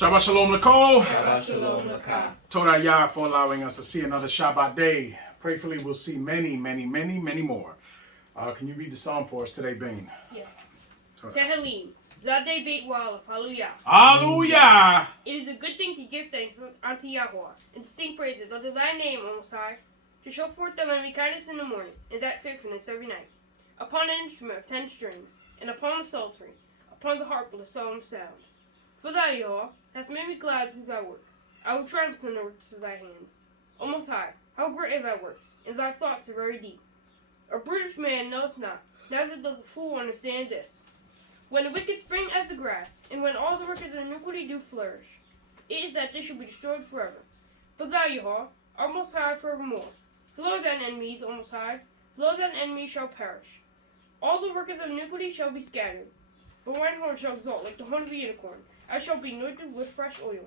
Shabbat Shalom Nicole. Shabbat Shalom Lakah. Toda Yah for allowing us to see another Shabbat day. Prayfully we'll see many, many, many, many more. Can you read the psalm for us today, Bane? Yes. Tehillim. Zadeh Beit Walaf. Hallelujah. Hallelujah. It is a good thing to give thanks unto Yahweh, and to sing praises unto thy name, O Most High, to show forth thy loving kindness in the morning, and that faithfulness every night, upon an instrument of 10 strings, and upon the psaltery, upon the harp with a solemn sound. For thou, Yahweh, hast made me glad through thy work. I will triumph in the works of thy hands. O Most High, how great are thy works, and thy thoughts are very deep. A brutish man knoweth not, neither does a fool understand this. When the wicked spring as the grass, and when all the workers of iniquity do flourish, it is that they shall be destroyed forever. But thou, Yahweh, art most high forevermore. Flow thine enemies, O Most High, flow thine enemies shall perish. All the workers of iniquity shall be scattered. But mine horn shall exalt like the horn of a unicorn. I shall be anointed with fresh oil.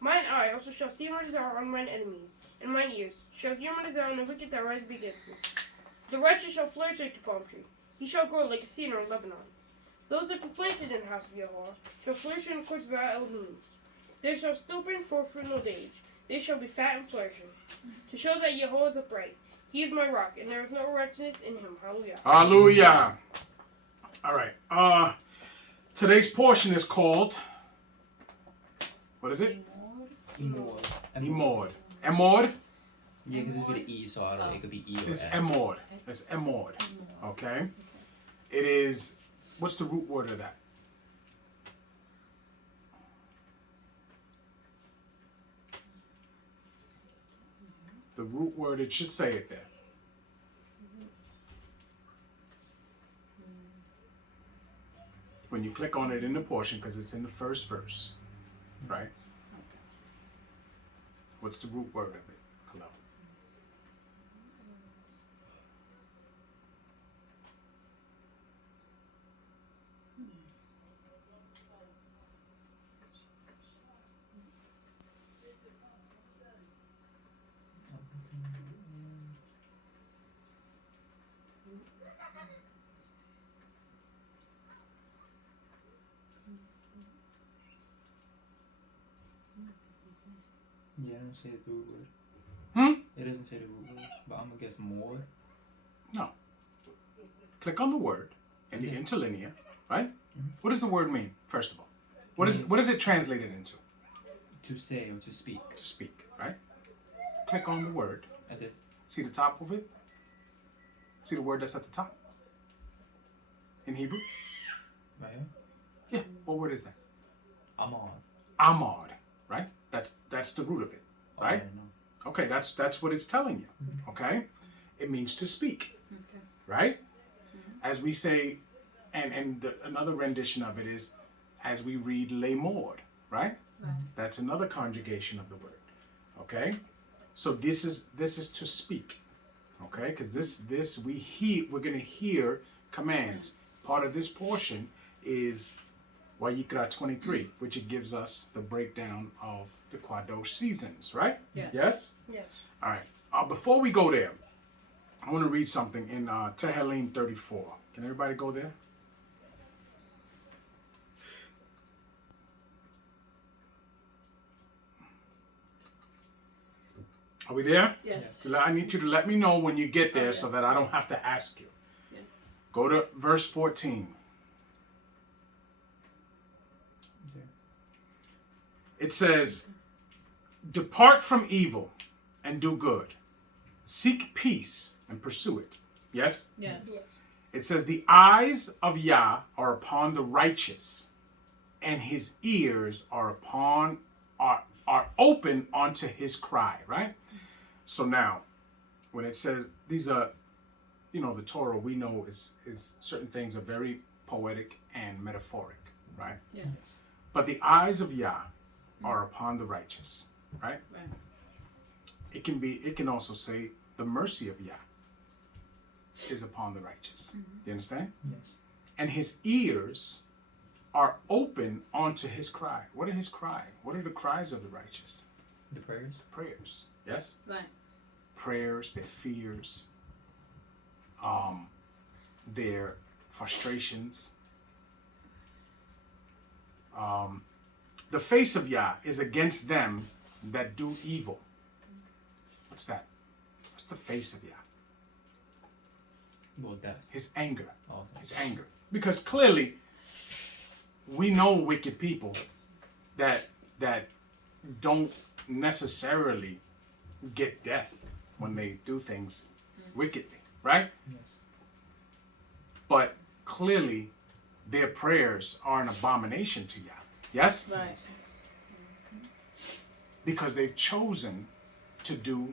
Mine eye also shall see my desire on mine enemies, and mine ears shall hear my desire on the wicked that rise against me. The righteous shall flourish like the palm tree. He shall grow like a cedar in Lebanon. Those that were planted in the house of Yahweh shall flourish in the courts of our Elohim. They shall still bring forth fruit in old age. They shall be fat and flourishing, to show that Yahweh is upright. He is my rock, and there is no wretchedness in him. Hallelujah. Hallelujah. All right. Today's portion is called, what is it? Emord. Emord? Yeah, because it's with an E, so I don't know. It could be E or It's F. Emord. It's Emord. Okay. It is, what's the root word of that? The root word, it should say it there. When you click on it in the portion, because it's in the first verse, right? What's the root word of it, Kalel? Yeah, it doesn't say the root word. It doesn't say the root word, but I'm gonna guess more. No. Click on the word in the interlinear, right? What does the word mean, first of all? What is it translated into? To say or to speak. To speak, right? Click on the word. I did. See the top of it? See the word that's at the top? In Hebrew? Right here? Yeah. What word is that? Amon. Amad, right? That's the root of it, Oh, right? yeah, no. Okay, that's what it's telling you. Okay? It means to speak. Okay. Right? As we say, and another rendition of it is as we read lemord, right? That's another conjugation of the word. Okay? So this is to speak. Okay? Because this we're gonna hear commands. Part of this portion is Wayekra 23, which it gives us the breakdown of the Kwadosh seasons, right? Yes. Yes? Yes. All right. Before we go there, I want to read something in Tehillim 34. Can everybody go there? Are we there? Yes. I need you to let me know when you get there so that I don't have to ask you. Yes. Go to verse 14. Okay. It says, "Depart from evil and do good. Seek peace and pursue it." Yes? Yes. It says, "The eyes of Yah are upon the righteous, and his ears are open unto his cry," right? So now, when it says these are, the Torah we know is certain things are very poetic and metaphoric, right? Yes. But the eyes of Yah are upon the righteous, right? Right. It can also say the mercy of Yah is upon the righteous. Do you understand? Yes. And his ears are open unto his cry. What are his cry? What are the cries of the righteous? The prayers? Prayers. Yes? Right. Prayers, their fears, their frustrations, The face of Yah is against them that do evil. What's that? What's the face of Yah? Well, that's. His anger. Oh, His anger. Because clearly, we know wicked people that don't necessarily get death when they do things wickedly, right? yes. But clearly, their prayers are an abomination to Yah. Yes? Right. Because they've chosen to do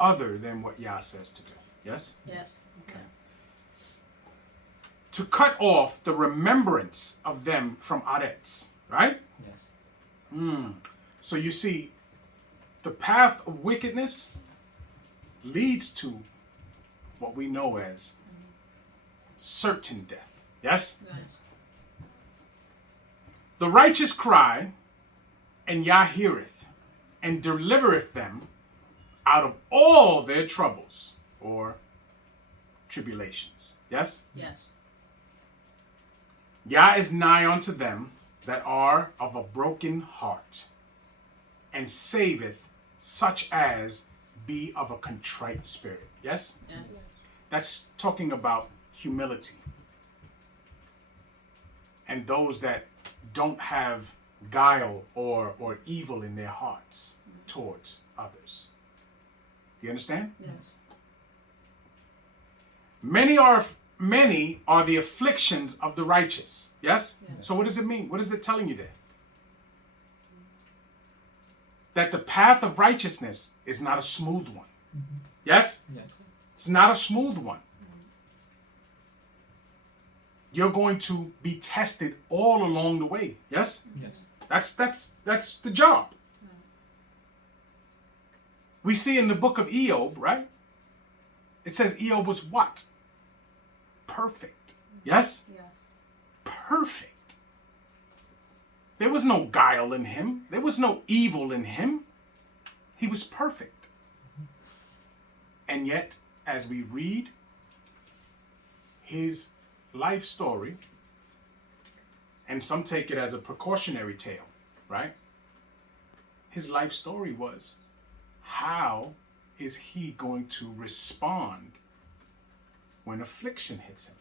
other than what Yah says to do. Yes? Yeah. Okay. To cut off the remembrance of them from Aretz, right? Yes. So you see, the path of wickedness leads to what we know as certain death. Yes? Right. The righteous cry, and Yah heareth, and delivereth them out of all their troubles or tribulations. Yes? Yes. Yah is nigh unto them that are of a broken heart, and saveth such as be of a contrite spirit. Yes? Yes. That's talking about humility. And those that don't have guile or evil in their hearts towards others. You understand? Yes. Many are the afflictions of the righteous. Yes? Yes. So what does it mean? What is it telling you there? That the path of righteousness is not a smooth one. Yes? Yes. It's not a smooth one. You're going to be tested all along the way. Yes? Yes. That's the job. We see in the book of Eob, right? It says Eob was what? Perfect. Yes? Yes. Perfect. There was no guile in him. There was no evil in him. He was perfect. And yet, as we read his life story, and some take it as a precautionary tale, right? His life story was, how is he going to respond when affliction hits him?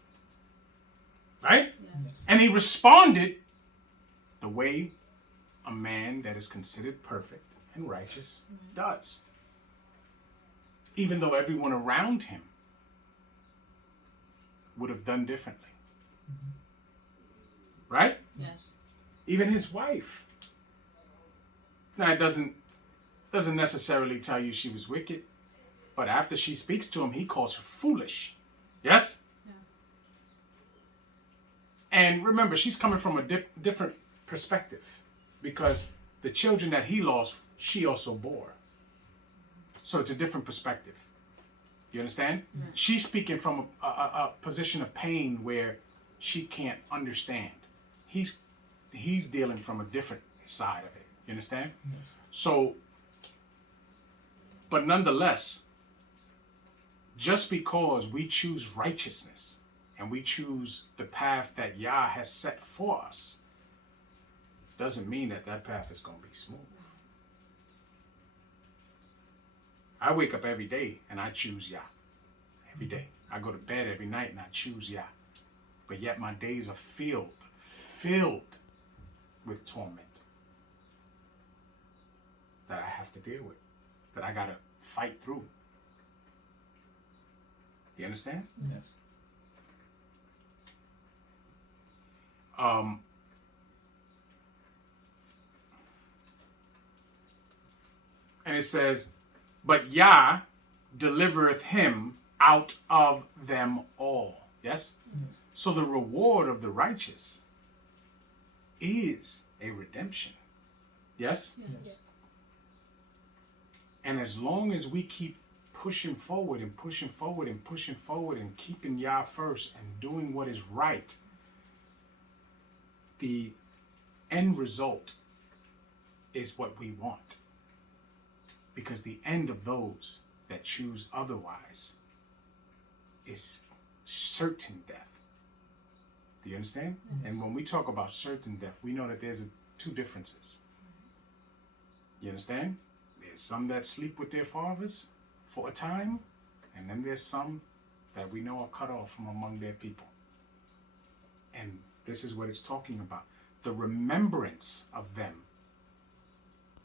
Right? Yes. And he responded the way a man that is considered perfect and righteous does. Even though everyone around him would have done differently. Right? Yes. Even his wife. Now it doesn't necessarily tell you she was wicked, but after she speaks to him, he calls her foolish. Yes? Yeah. And remember, she's coming from a different perspective, because the children that he lost, she also bore. So it's a different perspective. You understand? Yeah. She's speaking from a position of pain where she can't understand. He's dealing from a different side of it. You understand? Yes. So, but nonetheless, just because we choose righteousness and we choose the path that Yah has set for us, doesn't mean that path is going to be smooth. I wake up every day and I choose Yah. Every day. I go to bed every night and I choose Yah. But yet my days are filled with torment that I have to deal with, that I got to fight through. You understand? Yes. And it says, but Yah delivereth him out of them all. Yes? So the reward of the righteous is a redemption. Yes? Yes. And as long as we keep pushing forward and pushing forward and pushing forward and keeping Yah first and doing what is right, the end result is what we want. Because the end of those that choose otherwise is certain death. Do you understand? Yes. And when we talk about certain death, we know that there's two differences. You understand? There's some that sleep with their fathers for a time, and then there's some that we know are cut off from among their people. And this is what it's talking about. The remembrance of them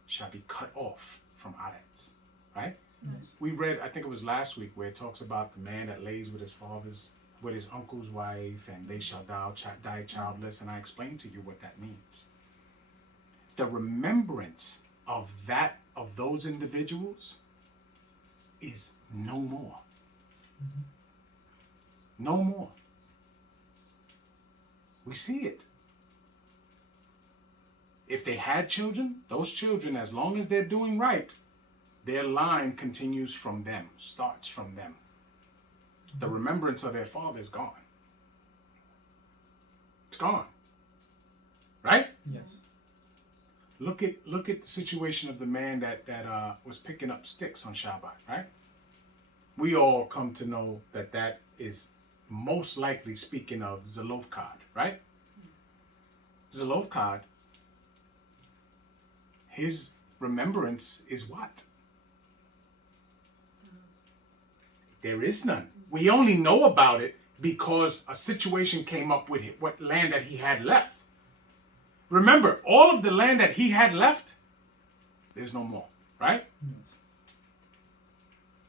shall be cut off from Aretz, right? Yes. We read, I think it was last week, where it talks about the man that lays with his uncle's wife, and they shall die childless. And I explained to you what that means. The remembrance of those individuals is no more. No more. We see it. If they had children, those children, as long as they're doing right, their line continues from them, starts from them. The remembrance of their father is gone. It's gone. Right? Yes. Look at the situation of the man that was picking up sticks on Shabbat, right? We all come to know that is most likely speaking of Zelophehad, right? Zelophehad, his remembrance is what? There is none. We only know about it because a situation came up with what land that he had left. Remember, all of the land that he had left, there's no more, right?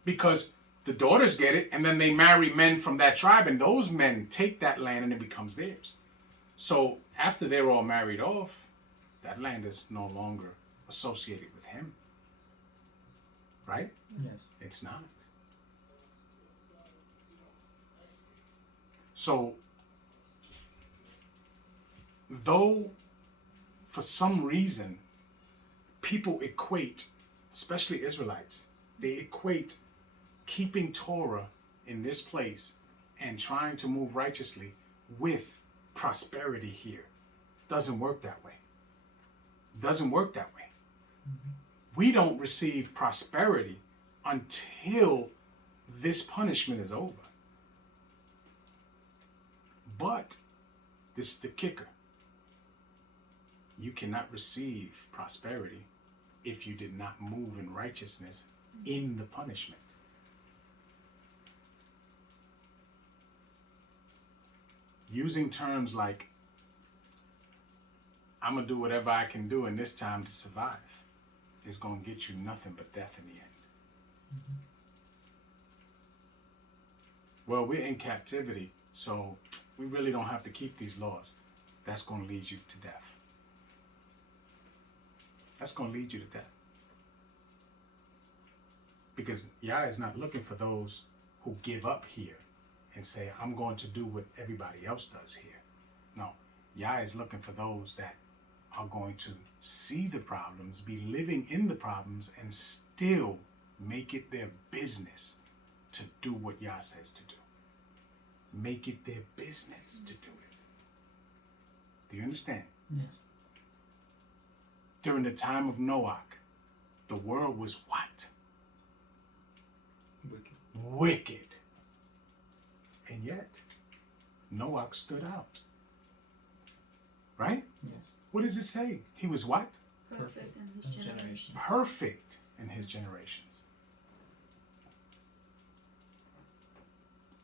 Because the daughters get it, and then they marry men from that tribe, and those men take that land and it becomes theirs. So after they're all married off, that land is no longer associated with him. Right? Yes. It's not. So, though for some reason people equate, especially Israelites, they equate keeping Torah in this place and trying to move righteously with prosperity here. Doesn't work that way. Doesn't work that way. We don't receive prosperity until this punishment is over. But this is the kicker. You cannot receive prosperity if you did not move in righteousness in the punishment. Using terms like, I'm going to do whatever I can do in this time to survive, is going to get you nothing but death in the end. Well, we're in captivity, so we really don't have to keep these laws. That's going to lead you to death. That's going to lead you to death. Because Yah is not looking for those who give up here and say, I'm going to do what everybody else does here. No, Yah is looking for those that are going to see the problems, be living in the problems, and still make it their business to do what Yah says to do. Make it their business to do it. Do you understand? Yes. During the time of Noah, the world was what? Wicked. Wicked. And yet, Noah stood out. Right? Yes. What does it say? He was what? Perfect in his Generation. generation. Perfect in his generations.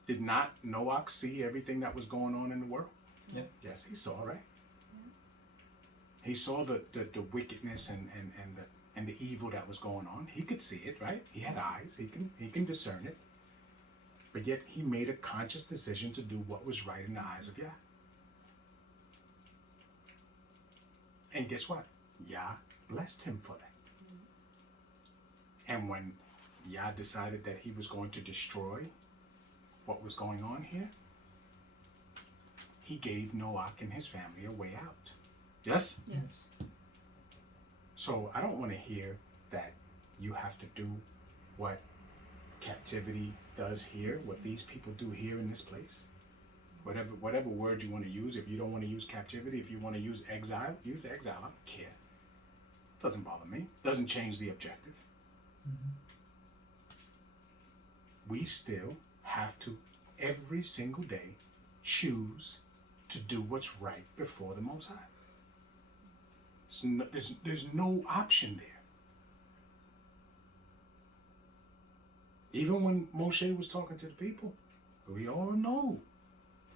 Did not Noah see everything that was going on in the world? Yes. Yes, he saw, right? He saw the wickedness and the evil that was going on. He could see it, right? He had eyes. He can discern it. But yet he made a conscious decision to do what was right in the eyes of Yah. And guess what? Yah blessed him for that. And when Yah decided that he was going to destroy what was going on here, he gave Noah and his family a way out. Yes? Yes. So I don't want to hear that you have to do what captivity does here, what these people do here in this place. Whatever word you want to use. If you don't want to use captivity, if you want to use exile, use exile. I don't care. Doesn't bother me. Doesn't change the objective. We still have to, every single day, choose to do what's right before the Most High. There's no option there. Even when Moshe was talking to the people, we all know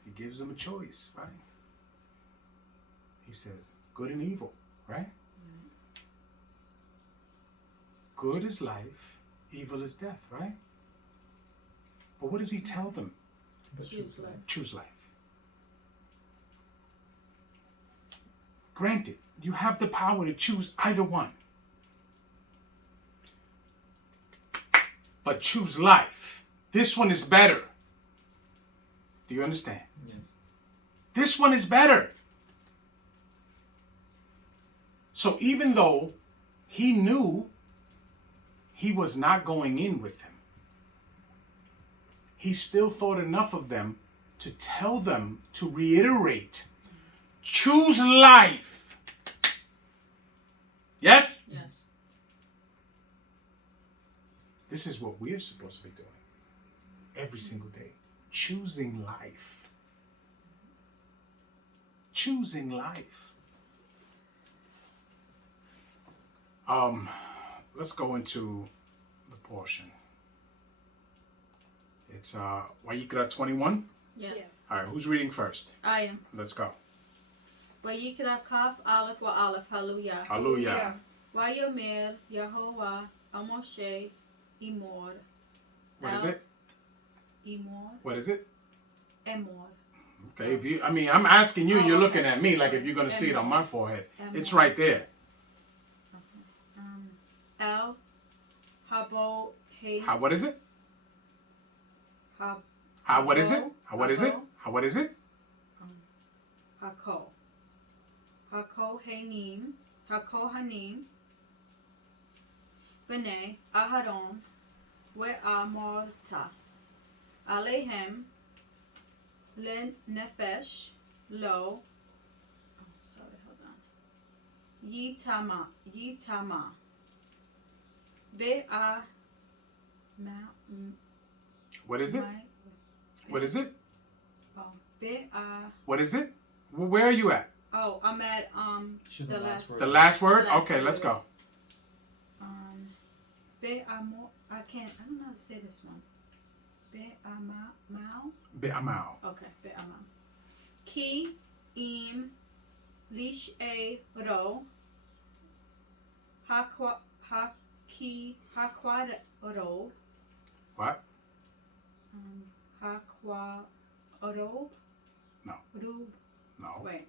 he gives them a choice, right? He says, good and evil, right? Good is life, evil is death, right? But what does he tell them? Choose life. Choose life. Granted, you have the power to choose either one. But choose life. This one is better. Do you understand? Yes. This one is better. So even though he knew he was not going in with them, he still thought enough of them to tell them, to reiterate, choose life. Yes? Yes. This is what we're supposed to be doing every single day. Choosing life. Choosing life. Let's go into the portion. It's Wayekra 21. Yes. All right, who's reading first? I am. Let's go. Wayekra Kaf Aleph wa Aleph. Hallelujah. Hallelujah. Wayomer Yehovah Amoshe Emor. What is it? Emor. What is it? Emor. Okay, if you, I mean, I'm asking you, you're Oh, looking okay. at me like if you're going to see it on my Emor. forehead. Emor. It's right there. El Habo Hey. How, what is it? Hab. How, what is it? How, what is it? How, what is it? Hako. Hako Hanim. Hako Hanim. B'nai Aharon. Ve'amorta. Alehem. Len Nefesh. Lo. Oh, sorry, hold on. Yitama. Yitama. Be'a. What is it? What is it? Oh, Be'a. What is it? Where are you at? Oh, I'm at the last word. The last word? The last Okay, let's word. go. Be'amo. I don't know how to say this one. Be'amau. Be'amal. Okay, be'amau. Ki im lish a ro. Haki hakwa ro. What? Hakwa ro. No. Rub. No. Wait.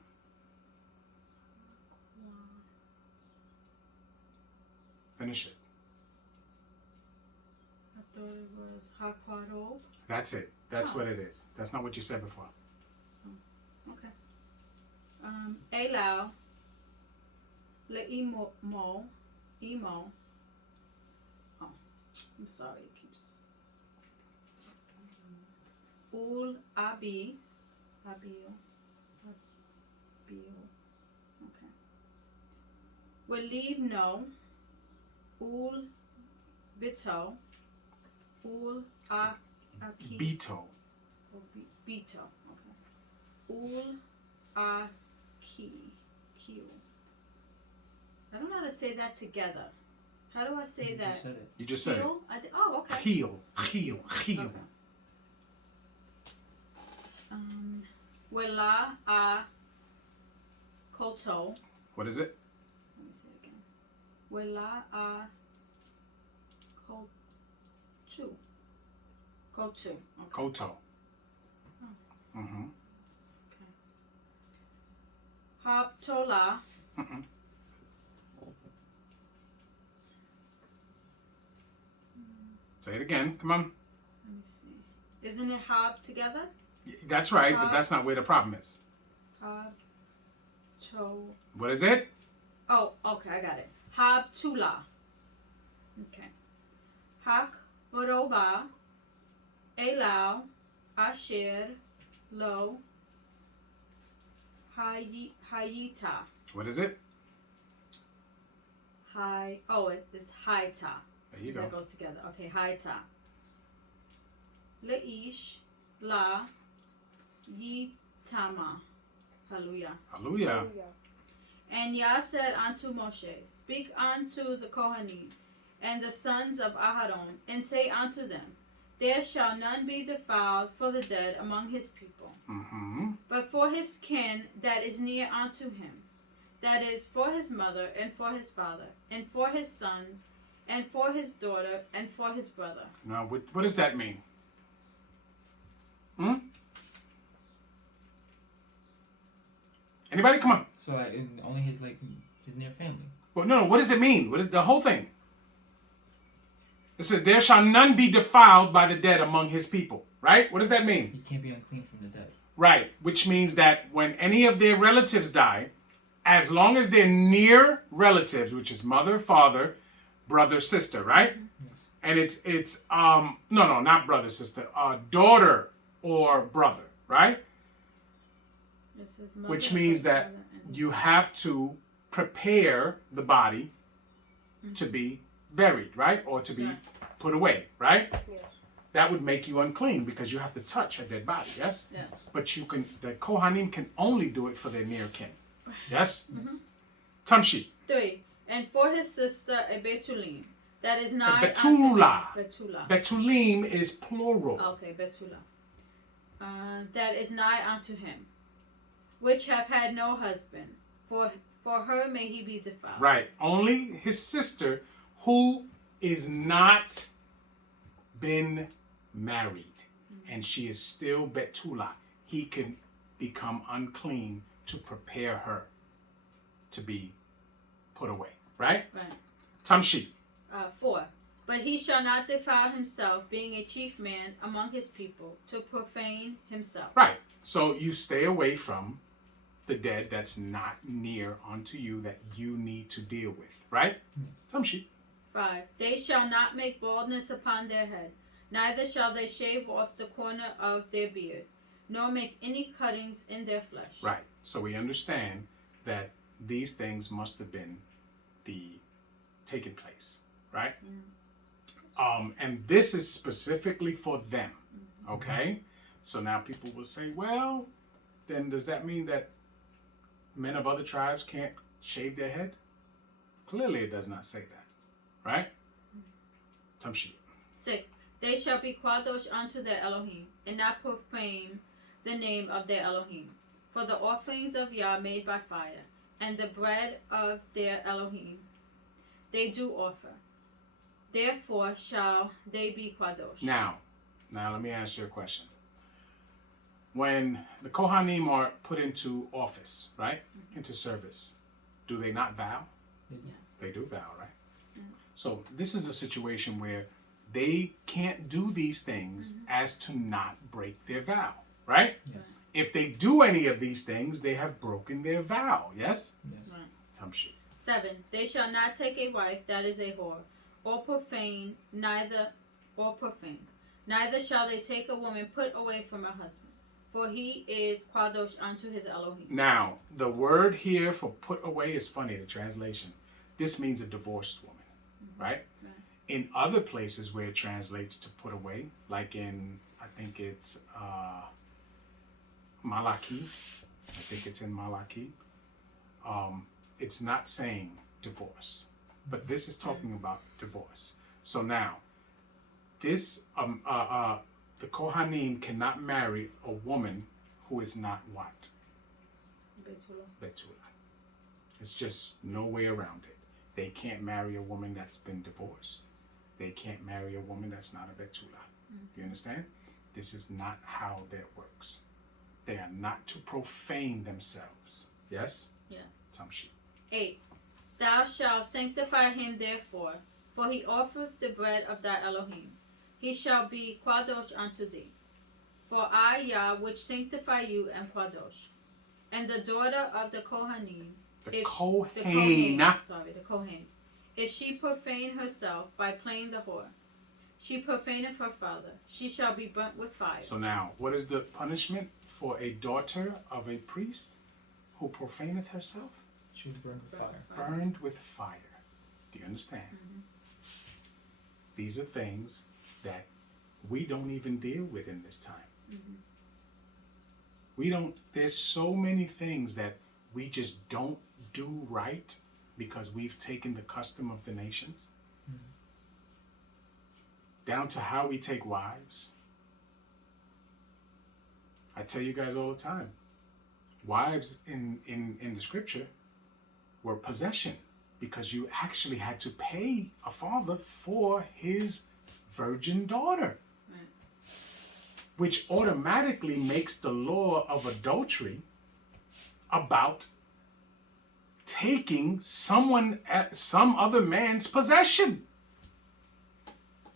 Finish it. I thought it was hakwa ro. That's it. That's Oh. what it is. That's not what you said before. Okay. Elau. Le emo. Emo. Oh, I'm sorry. It keeps. Ul abi. Abil. Okay. We'll leave no. Ul bito. Ul aki. Beto. Oh, bito. Okay. Ul aki. Q. I don't know how to say that together. How do I say You that? just said it. You just said it. Heel? Oh, okay. Heel. Heel. Heel. Okay. Wela a koto. What is it? Let me say it again. Wela a kotu. Kotu. Okay. Koto. Oh. Mm-hmm. Haptola. Mm-mm. Say it again. Come on. Let me see. Isn't it hab together? That's right, but that's not where the problem is. Hab What is it? Oh, okay, I got it. Habtula. Okay. Hak roba. Elau. Asher. Lo. Hayita. What is it? Hi. Oh, it is Haita. There you go. That goes together. Okay, Haita. Leish. La. Yitama. Hallelujah. Hallelujah. And Yah said unto Moshe, Speak unto the Kohanim, and the sons of Aharon, and say unto them, There shall none be defiled for the dead among his people, but for his kin that is near unto him, that is, for his mother, and for his father, and for his sons, and for his daughter, and for his brother. Now, what does that mean? Anybody? Come on. So only his near family. Well, no, what does it mean? What is the whole thing? It says, there shall none be defiled by the dead among his people. Right? What does that mean? He can't be unclean from the dead. Right. Which means that when any of their relatives die, as long as they're near relatives, which is mother, father, brother, sister, right? Yes. And it's no, not brother, sister, daughter or brother, right? It says mother, Which means that father, and you son. have to prepare the body to be buried, right? Or to be put away, right? Yes. That would make you unclean because you have to touch a dead body, yes? Yes. But the Kohanim can only do it for their near kin. Yes? Tamshi. 3. And for his sister a Betulim, that is nigh unto Betula. him. Betula. Betulim is plural. Okay, Betula. That is nigh unto him, which have had no husband. For her may he be defiled. Right. Only his sister who is not been married and she is still Betula. He can become unclean to prepare her to be put away. Right? Right. Tamshi. 4. But he shall not defile himself, being a chief man among his people, to profane himself. Right. So you stay away from the dead that's not near unto you that you need to deal with. Right? Tamshi. 5. They shall not make baldness upon their head, neither shall they shave off the corner of their beard, nor make any cuttings in their flesh. Right. So we understand that these things must have been taking place, right? And this is specifically for them. Okay? So now people will say, well, then does that mean that men of other tribes can't shave their head? Clearly it does not say that. Right? Tamshi. 6. They shall be kadosh unto their Elohim, and not profane the name of their Elohim. For the offerings of Yah made by fire, and the bread of their Elohim, they do offer. Therefore shall they be kadosh. Now let me ask you a question. When the Kohanim are put into office, right? Into service, do they not vow? They do vow, right? So this is a situation where they can't do these things as to not break their vow, right? Yes. If they do any of these things, they have broken their vow, yes? Yes. Right. Tamshi. 7. They shall not take a wife that is a whore, or profane, neither shall they take a woman put away from her husband, for he is kadosh unto his Elohim. Now, the word here for put away is funny, the translation. This means a divorced woman, right? In other places where it translates to put away, like in, I think it's Malachi. I think it's in Malachi. It's not saying divorce, but this is talking about divorce. So now, this the Kohanim cannot marry a woman who is not what? Betula. It's just no way around it. They can't marry a woman that's been divorced. They can't marry a woman that's not a Betula. You understand? This is not how that works. They are not to profane themselves. Yes? Yeah. Tamshi. 8. Thou shalt sanctify him therefore, for he offereth the bread of thy Elohim. He shall be kadosh unto thee. For I, Yah, which sanctify you, am kadosh. And the daughter of the Kohanim, The Kohen. the Kohen, if she profane herself by playing the whore, she profaneth her father, she shall be burnt with fire. So now, what is the punishment for a daughter of a priest who profaneth herself? She was burned with fire. Burned with fire. Do you understand? These are things that we don't even deal with in this time. There's so many things that we just don't do right because we've taken the custom of the nations. down to how we take wives. I tell you guys all the time, wives in the scripture were possession because you actually had to pay a father for his virgin daughter, which automatically makes the law of adultery about taking some other man's possession.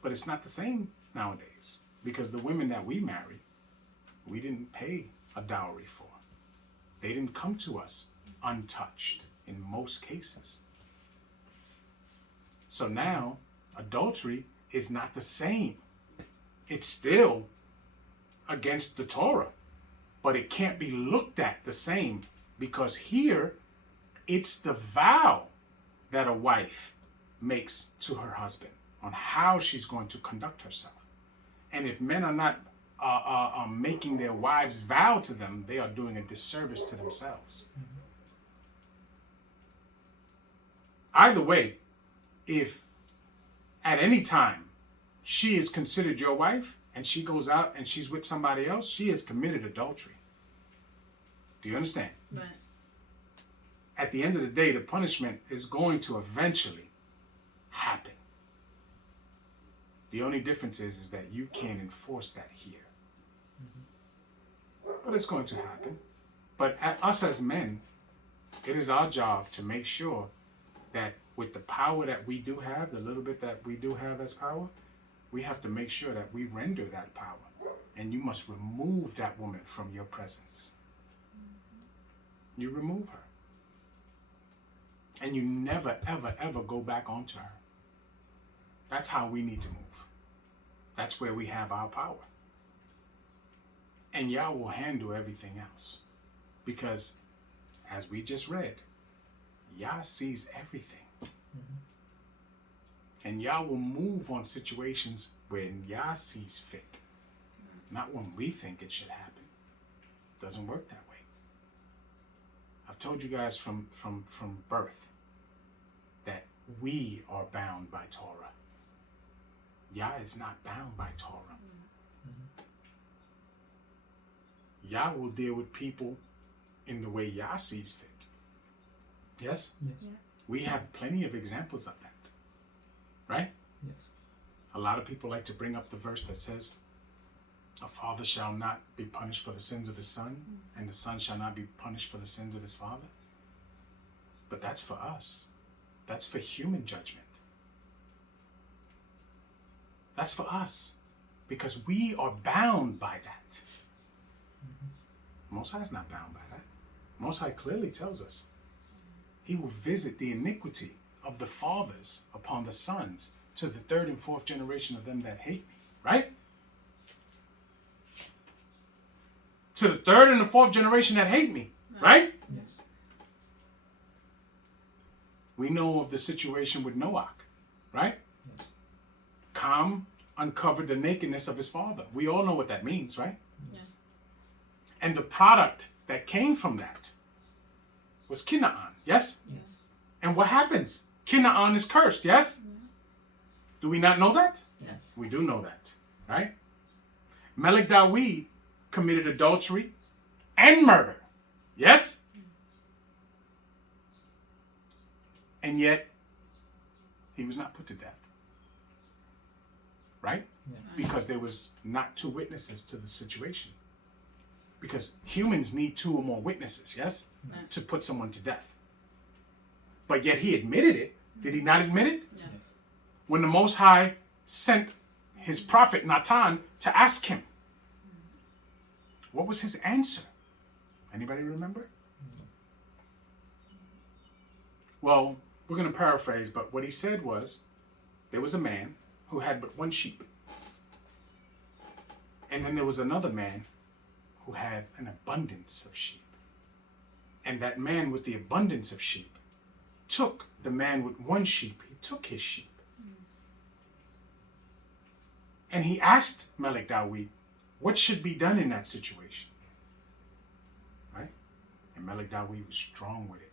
But it's not the same nowadays, because the women that we marry, we didn't pay a dowry for. They didn't come to us untouched in most cases. So now adultery is not the same. It's still against the Torah, but it can't be looked at the same, because here it's the vow that a wife makes to her husband on how she's going to conduct herself. And if men are not making their wives vow to them, they are doing a disservice to themselves. Either way, if at any time she is considered your wife and she goes out and she's with somebody else, she has committed adultery. Do you understand? Right. At the end of the day, the punishment is going to eventually happen. The only difference is that you can't enforce that here. But it's going to happen. But us as men, it is our job to make sure that with the power that we do have, the little bit that we do have as power, we have to make sure that we render that power. And you must remove that woman from your presence. You remove her. And you never, ever, ever go back onto her. That's how we need to move. That's where we have our power. And Yah will handle everything else. Because, as we just read, Yah sees everything. And Yah will move on situations when Yah sees fit. Not when we think it should happen. It doesn't work that way. I've told you guys from birth that we are bound by Torah. Yah is not bound by Torah. Yah will deal with people in the way Yah sees fit. Yes? Yes. Yeah. We have plenty of examples of that. Right? Yes. A lot of people like to bring up the verse that says, a father shall not be punished for the sins of his son, and the son shall not be punished for the sins of his father. But that's for us. That's for human judgment. That's for us. Because we are bound by that. Most High is not bound by that. Most High clearly tells us He will visit the iniquity of the fathers upon the sons to the third and fourth generation of them that hate me. Right? To the third and the fourth generation that hate me. Right? Yes. We know of the situation with Noach. Right? Yes. Ham uncovered the nakedness of his father. We all know what that means, right? Yeah. And the product that came from that was Canaan, yes? Yes. And what happens? Canaan is cursed, yes? Yeah. Do we not know that? Yes. We do know that, right? Melech Dawid committed adultery and murder, yes? And yet, he was not put to death, right? Yes. Because there was not two witnesses to the situation. Because humans need two or more witnesses, yes? Right. To put someone to death. But yet he admitted it. Did he not admit it? Yeah. Yes. When the Most High sent his prophet Natan to ask him, what was his answer? Anybody remember? Well, we're going to paraphrase, but what he said was, there was a man who had but one sheep. And then there was another man who had an abundance of sheep. And that man with the abundance of sheep took the man with one sheep. He took his sheep. And he asked Melech Dawid, what should be done in that situation? Right? And Melech Dawid was strong with it.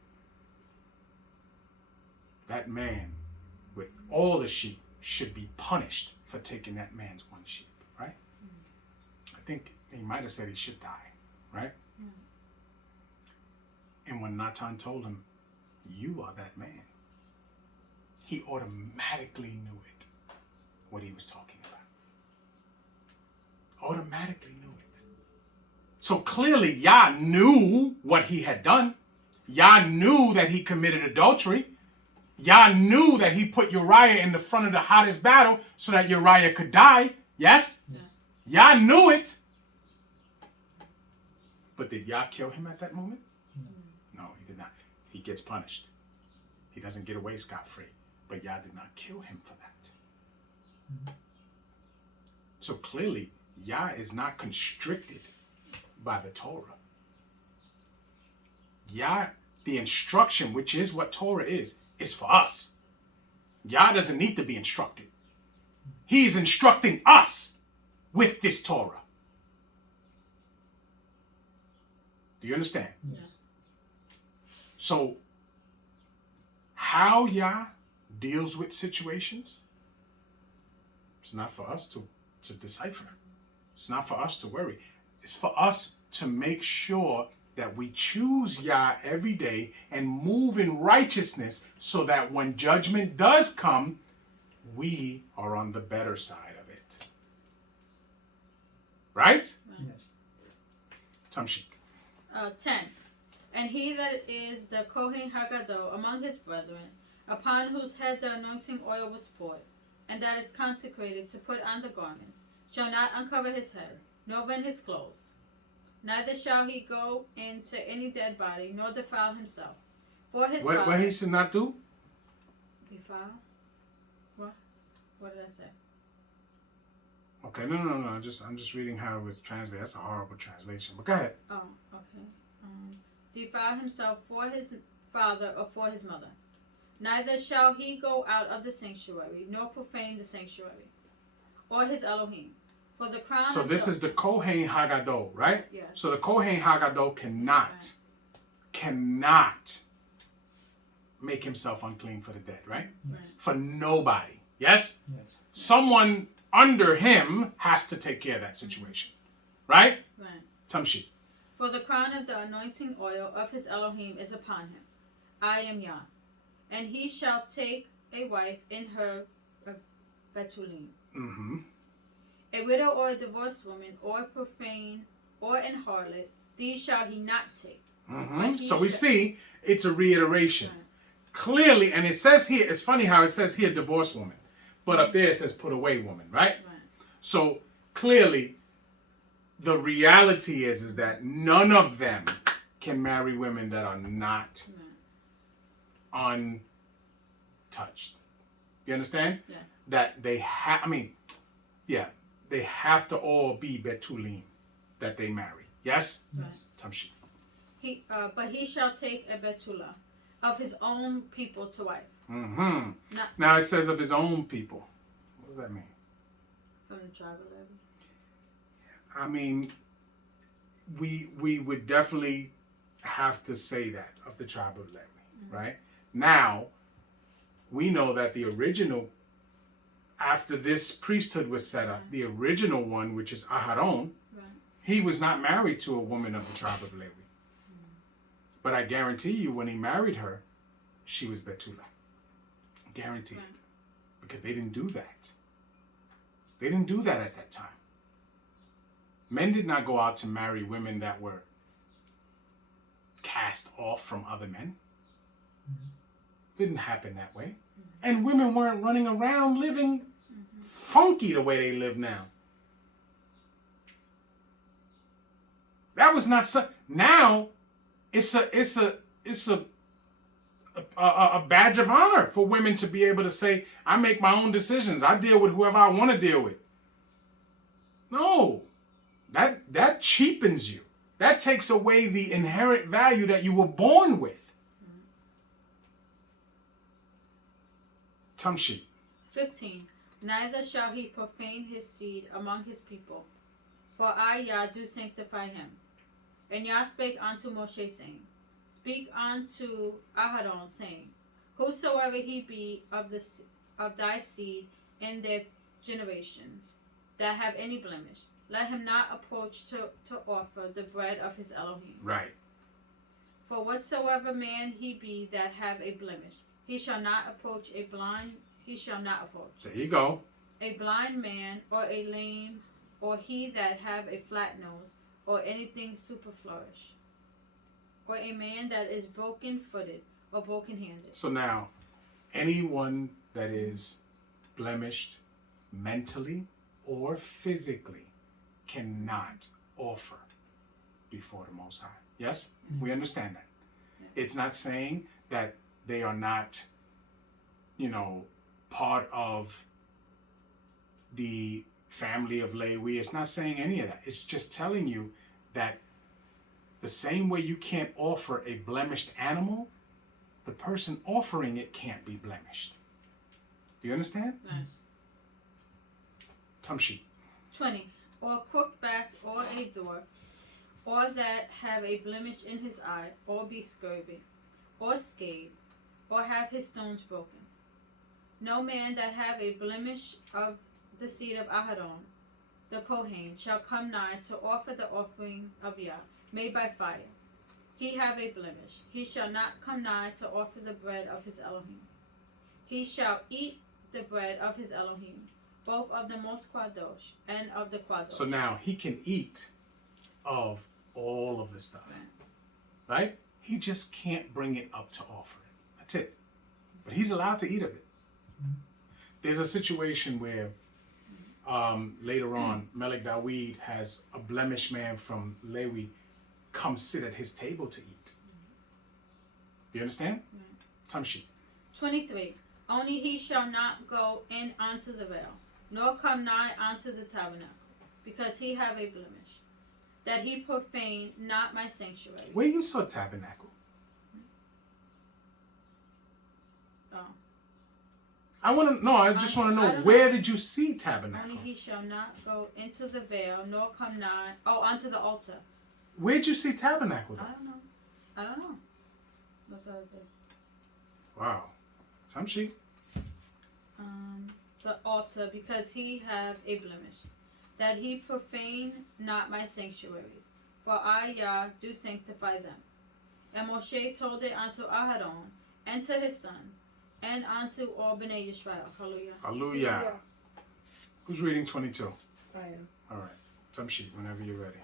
That man with all the sheep should be punished for for taking that man's one sheep, right? I think he might have said he should die, right? And when Natan told him, you are that man, he automatically knew it, what he was talking about. Automatically knew it. So clearly, Yah knew what he had done. Yah knew that he committed adultery. Yah knew that he put Uriah in the front of the hottest battle so that Uriah could die. Yes? Yes. Yah knew it. But did Yah kill him at that moment? No, he did not. He gets punished. He doesn't get away scot-free. But Yah did not kill him for that. So clearly, Yah is not constricted by the Torah. Yah, the instruction, which is what Torah is for us. Yah doesn't need to be instructed. He's instructing us with this Torah. Do you understand? Yes. So, how Yah deals with situations, it's not for us to decipher. It's not for us to worry. It's for us to make sure that we choose Yah every day and move in righteousness so that when judgment does come, we are on the better side of it. Right? Yes. Tamshik. 10. And he that is the Kohen Hagadol among his brethren, upon whose head the anointing oil was poured, and that is consecrated to put on the garments, shall not uncover his head, nor rend his clothes. Neither shall he go into any dead body, nor defile himself. For his father... What he should not do? Defile? What? What did I say? Okay, no. I'm just reading how it was translated. That's a horrible translation. But go ahead. Oh, okay. Defile himself for his father or for his mother. Neither shall he go out of the sanctuary, nor profane the sanctuary, or his Elohim. For the crown So of this is the Kohen Hagadol, right? Yes. So the Kohen Hagadol cannot make himself unclean for the dead, right? Right. For nobody. Yes? Yes. Someone under him has to take care of that situation. Right? Right. Tamshi. For the crown of the anointing oil of his Elohim is upon him. I am Yah. And he shall take a wife in her Betulim. Mm-hmm. A widow or a divorced woman, or profane, or an harlot, these shall he not take. Mm-hmm. So we see it's a reiteration. Right. Clearly, and it says here, it's funny how it says here divorced woman, but up there it says put away woman, right? So clearly, the reality is that none of them can marry women that are not untouched. You understand? Yes. That they have, they have to all be Betulim that they marry. Yes? Right. Tamshi. But he shall take a Betula of his own people to wife. Mm-hmm. Now it says of his own people. What does that mean? From the tribe of Levi. I mean, we would definitely have to say that of the tribe of Levi, right? Now, we know that the original, after this priesthood was set up, the original one, which is Aharon, he was not married to a woman of the tribe of Levi. But I guarantee you, when he married her, she was Betula. Guaranteed. Because they didn't do that. They didn't do that at that time. Men did not go out to marry women that were cast off from other men. Didn't happen that way. And women weren't running around living funky the way they live now. That was not so. Now, it's a badge of honor for women to be able to say, I make my own decisions. I deal with whoever I want to deal with. No, that cheapens you. That takes away the inherent value that you were born with. Tamshi. 15. Neither shall he profane his seed among his people, for I, Yah, do sanctify him. And Yah spake unto Moshe, saying, Speak unto Aharon, saying, Whosoever he be of thy seed in their generations that have any blemish. Let him not approach to offer the bread of his Elohim. Right. For whatsoever man he be that have a blemish, he shall not approach a blind. He shall not approach There you go. a blind man, or a lame, or he that have a flat nose, or anything superfluous, or a man that is broken-footed or broken-handed. So now, anyone that is blemished mentally or physically cannot offer before the Most High. Yes? We understand that. Yeah. It's not saying that they are not, part of the family of Lewi. It's not saying any of that. It's just telling you that the same way you can't offer a blemished animal, the person offering it can't be blemished. Do you understand? Nice. Tamshi. 20. Or crooked back, or a dwarf, or that have a blemish in his eye, or be scurvy, or scathed, or have his stones broken. No man that have a blemish of the seed of Aharon, the Kohen, shall come nigh to offer the offerings of Yah, made by fire. He have a blemish. He shall not come nigh to offer the bread of his Elohim. He shall eat the bread of his Elohim, both of the most Kwadosh and of the Kwadosh. So now he can eat of all of the stuff, right? He just can't bring it up to offer it. That's it. But he's allowed to eat of it. There's a situation where later on, Melech Dawid has a blemished man from Lewi come sit at his table to eat. Do you understand? Tamshi. 23. Only he shall not go in unto the veil, nor come nigh unto the tabernacle, because he have a blemish, that he profane not my sanctuary. Where you saw tabernacle? Oh. I just want to know, where did you see tabernacle? Only he shall not go into the veil, nor come nigh, unto the altar. Where'd you see tabernacle? I don't know. What does it? Wow. Tamshi. The altar, because he have a blemish, that he profane not my sanctuaries, for I, Yah, do sanctify them. And Moshe told it unto Aharon, and to his sons, and unto all Bnei Yisrael. Hallelujah. Hallelujah. Who's reading 22? I am. All right. Tamshi, whenever you're ready.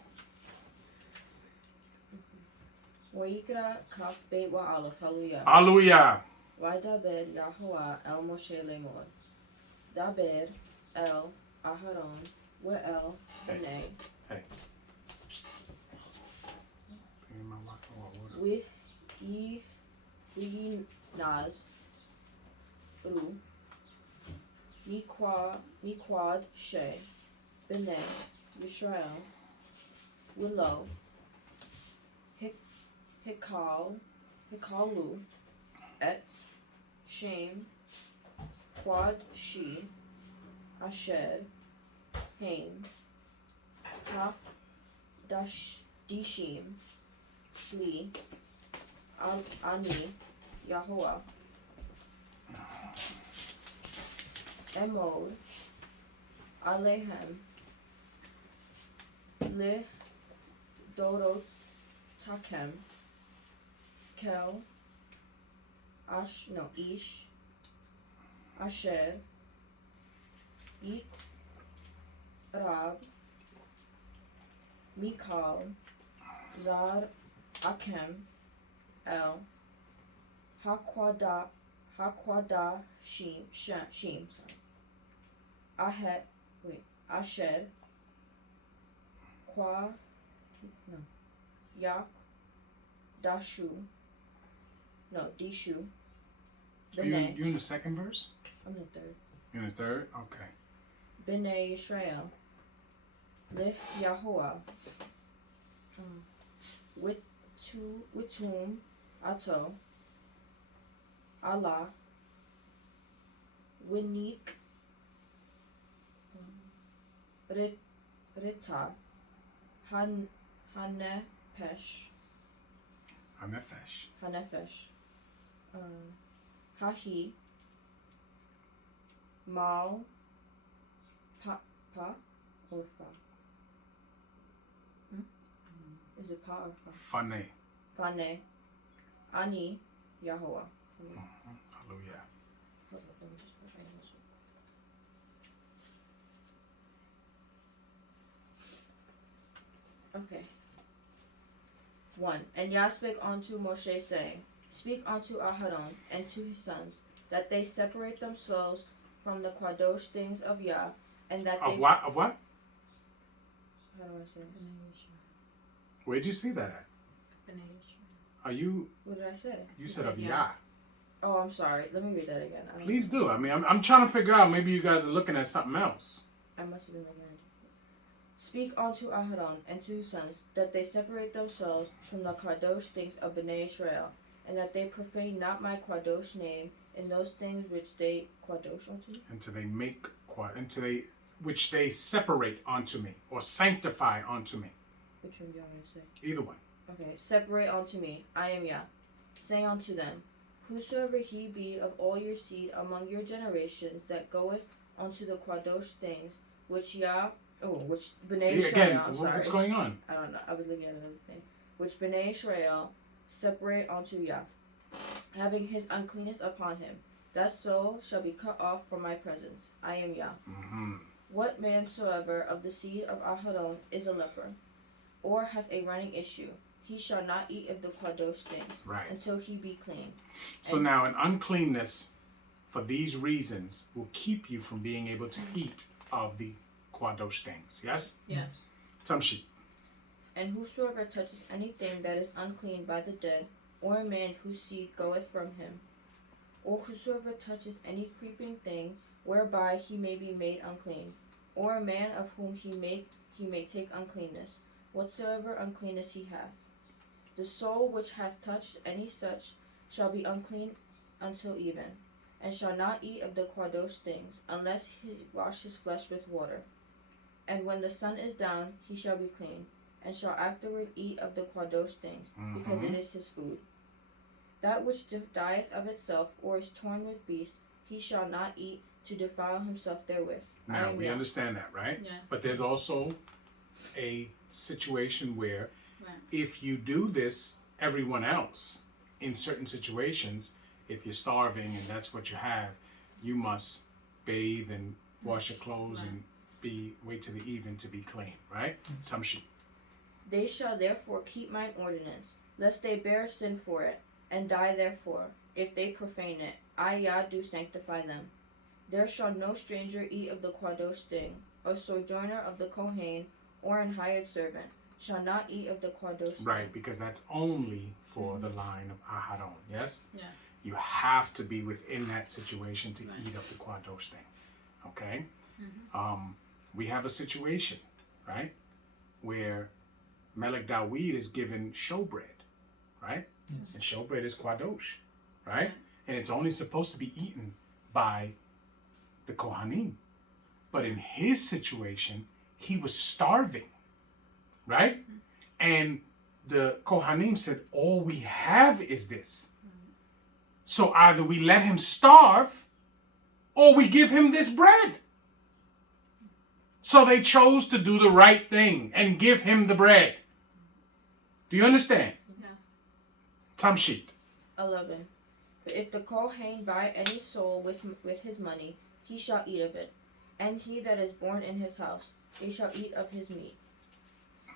Wayekra kaf beit wa aleph. Hallelujah. Hallelujah. Vaydaber Yahuwah el Moshe lemor. Daber el Aharon wa el Bnei. Hey. Psst. Give me my water. We ye naz u miquad she Bnei Yisrael willow hikalu et shem quad she asher haim ha dishim li ani Yahuwah emod alehem le dorot takem kel ish asher rab mikal zar akem el hakwada shim sorry asher yak dishu B'nai. You in the second verse? I'm the third. You in the third? Okay. B'nai Yisrael le Yahuwah with whom ato Allah winik rita hanefesh hahi mal Pa or fa? Is it pa or fa? Fane. Fane. Ani Yahweh. Hallelujah. Hold up, let me just put that in this one. Okay. 1. And Yah spake unto Moshe, saying, Speak unto Aharon and to his sons, that they separate themselves from the Kadosh things of Yah, and that they... Of what? Of what? How do I say it? Where'd you see that at? Are you... What did I say? You said of Yah. Oh, I'm sorry. Let me read that again. I don't Please know. do. I mean, I'm trying to figure out. Maybe you guys are looking at something else. I must have been looking at it. Speak unto Aharon and to his sons, that they separate themselves from the Kadosh things of Bnei Israel, and that they profane not my Kadosh name in those things which they Kadosh unto me. Which they separate unto me or sanctify unto me. Which one do you want me to say? Either one. Okay. Separate unto me, I am Yah. Say unto them, Whosoever he be of all your seed among your generations that goeth unto the Kadosh things, which which Bnei See, Israel, again, I'm sorry. what's going on? I don't know. I was looking at another thing. Which Bnei Israel separate unto Yah, having his uncleanness upon him. That soul shall be cut off from my presence. I am Yah. Mm-hmm. What man soever of the seed of Aharon is a leper, or hath a running issue, he shall not eat of the Kadosh things, Right. until he be clean. So now an uncleanness for these reasons will keep you from being able to eat of the Kadosh things. Yes? Yes. Tamshi. And whosoever touches anything that is unclean by the dead, or a man whose seed goeth from him, or whosoever toucheth any creeping thing whereby he may be made unclean, or a man of whom he may take uncleanness, whatsoever uncleanness he hath. The soul which hath touched any such shall be unclean until even, and shall not eat of the Kadosh things, unless he wash his flesh with water. And when the sun is down, he shall be clean, and shall afterward eat of the Kadosh things, because it is his food. That which dieth of itself, or is torn with beasts, he shall not eat to defile himself therewith. Now, we understand that, right? Yes. But there's also a situation where Right. if you do this, everyone else, in certain situations, if you're starving and that's what you have, you must bathe and wash your clothes and wait till the even to be clean, right? Tamshi. They shall therefore keep mine ordinance, lest they bear sin for it, and die therefore, if they profane it. I, Yah, do sanctify them. There shall no stranger eat of the Kadosh thing, a sojourner of the Kohen, or an hired servant, shall not eat of the Kadosh thing. Right, because that's only for the line of Aharon, yes? Yeah. You have to be within that situation to eat of the Kadosh thing, okay? We have a situation, right, where Melech Dawid is given showbread, right? Yes. And showbread is Kadosh, right? And it's only supposed to be eaten by the Kohanim. But in his situation, he was starving, right? And the Kohanim said, all we have is this. So either we let him starve or we give him this bread. So they chose to do the right thing and give him the bread. Do you understand? Yes. Tamshit. 11. But if the Kohen buy any soul with his money, he shall eat of it, and he that is born in his house, he shall eat of his meat.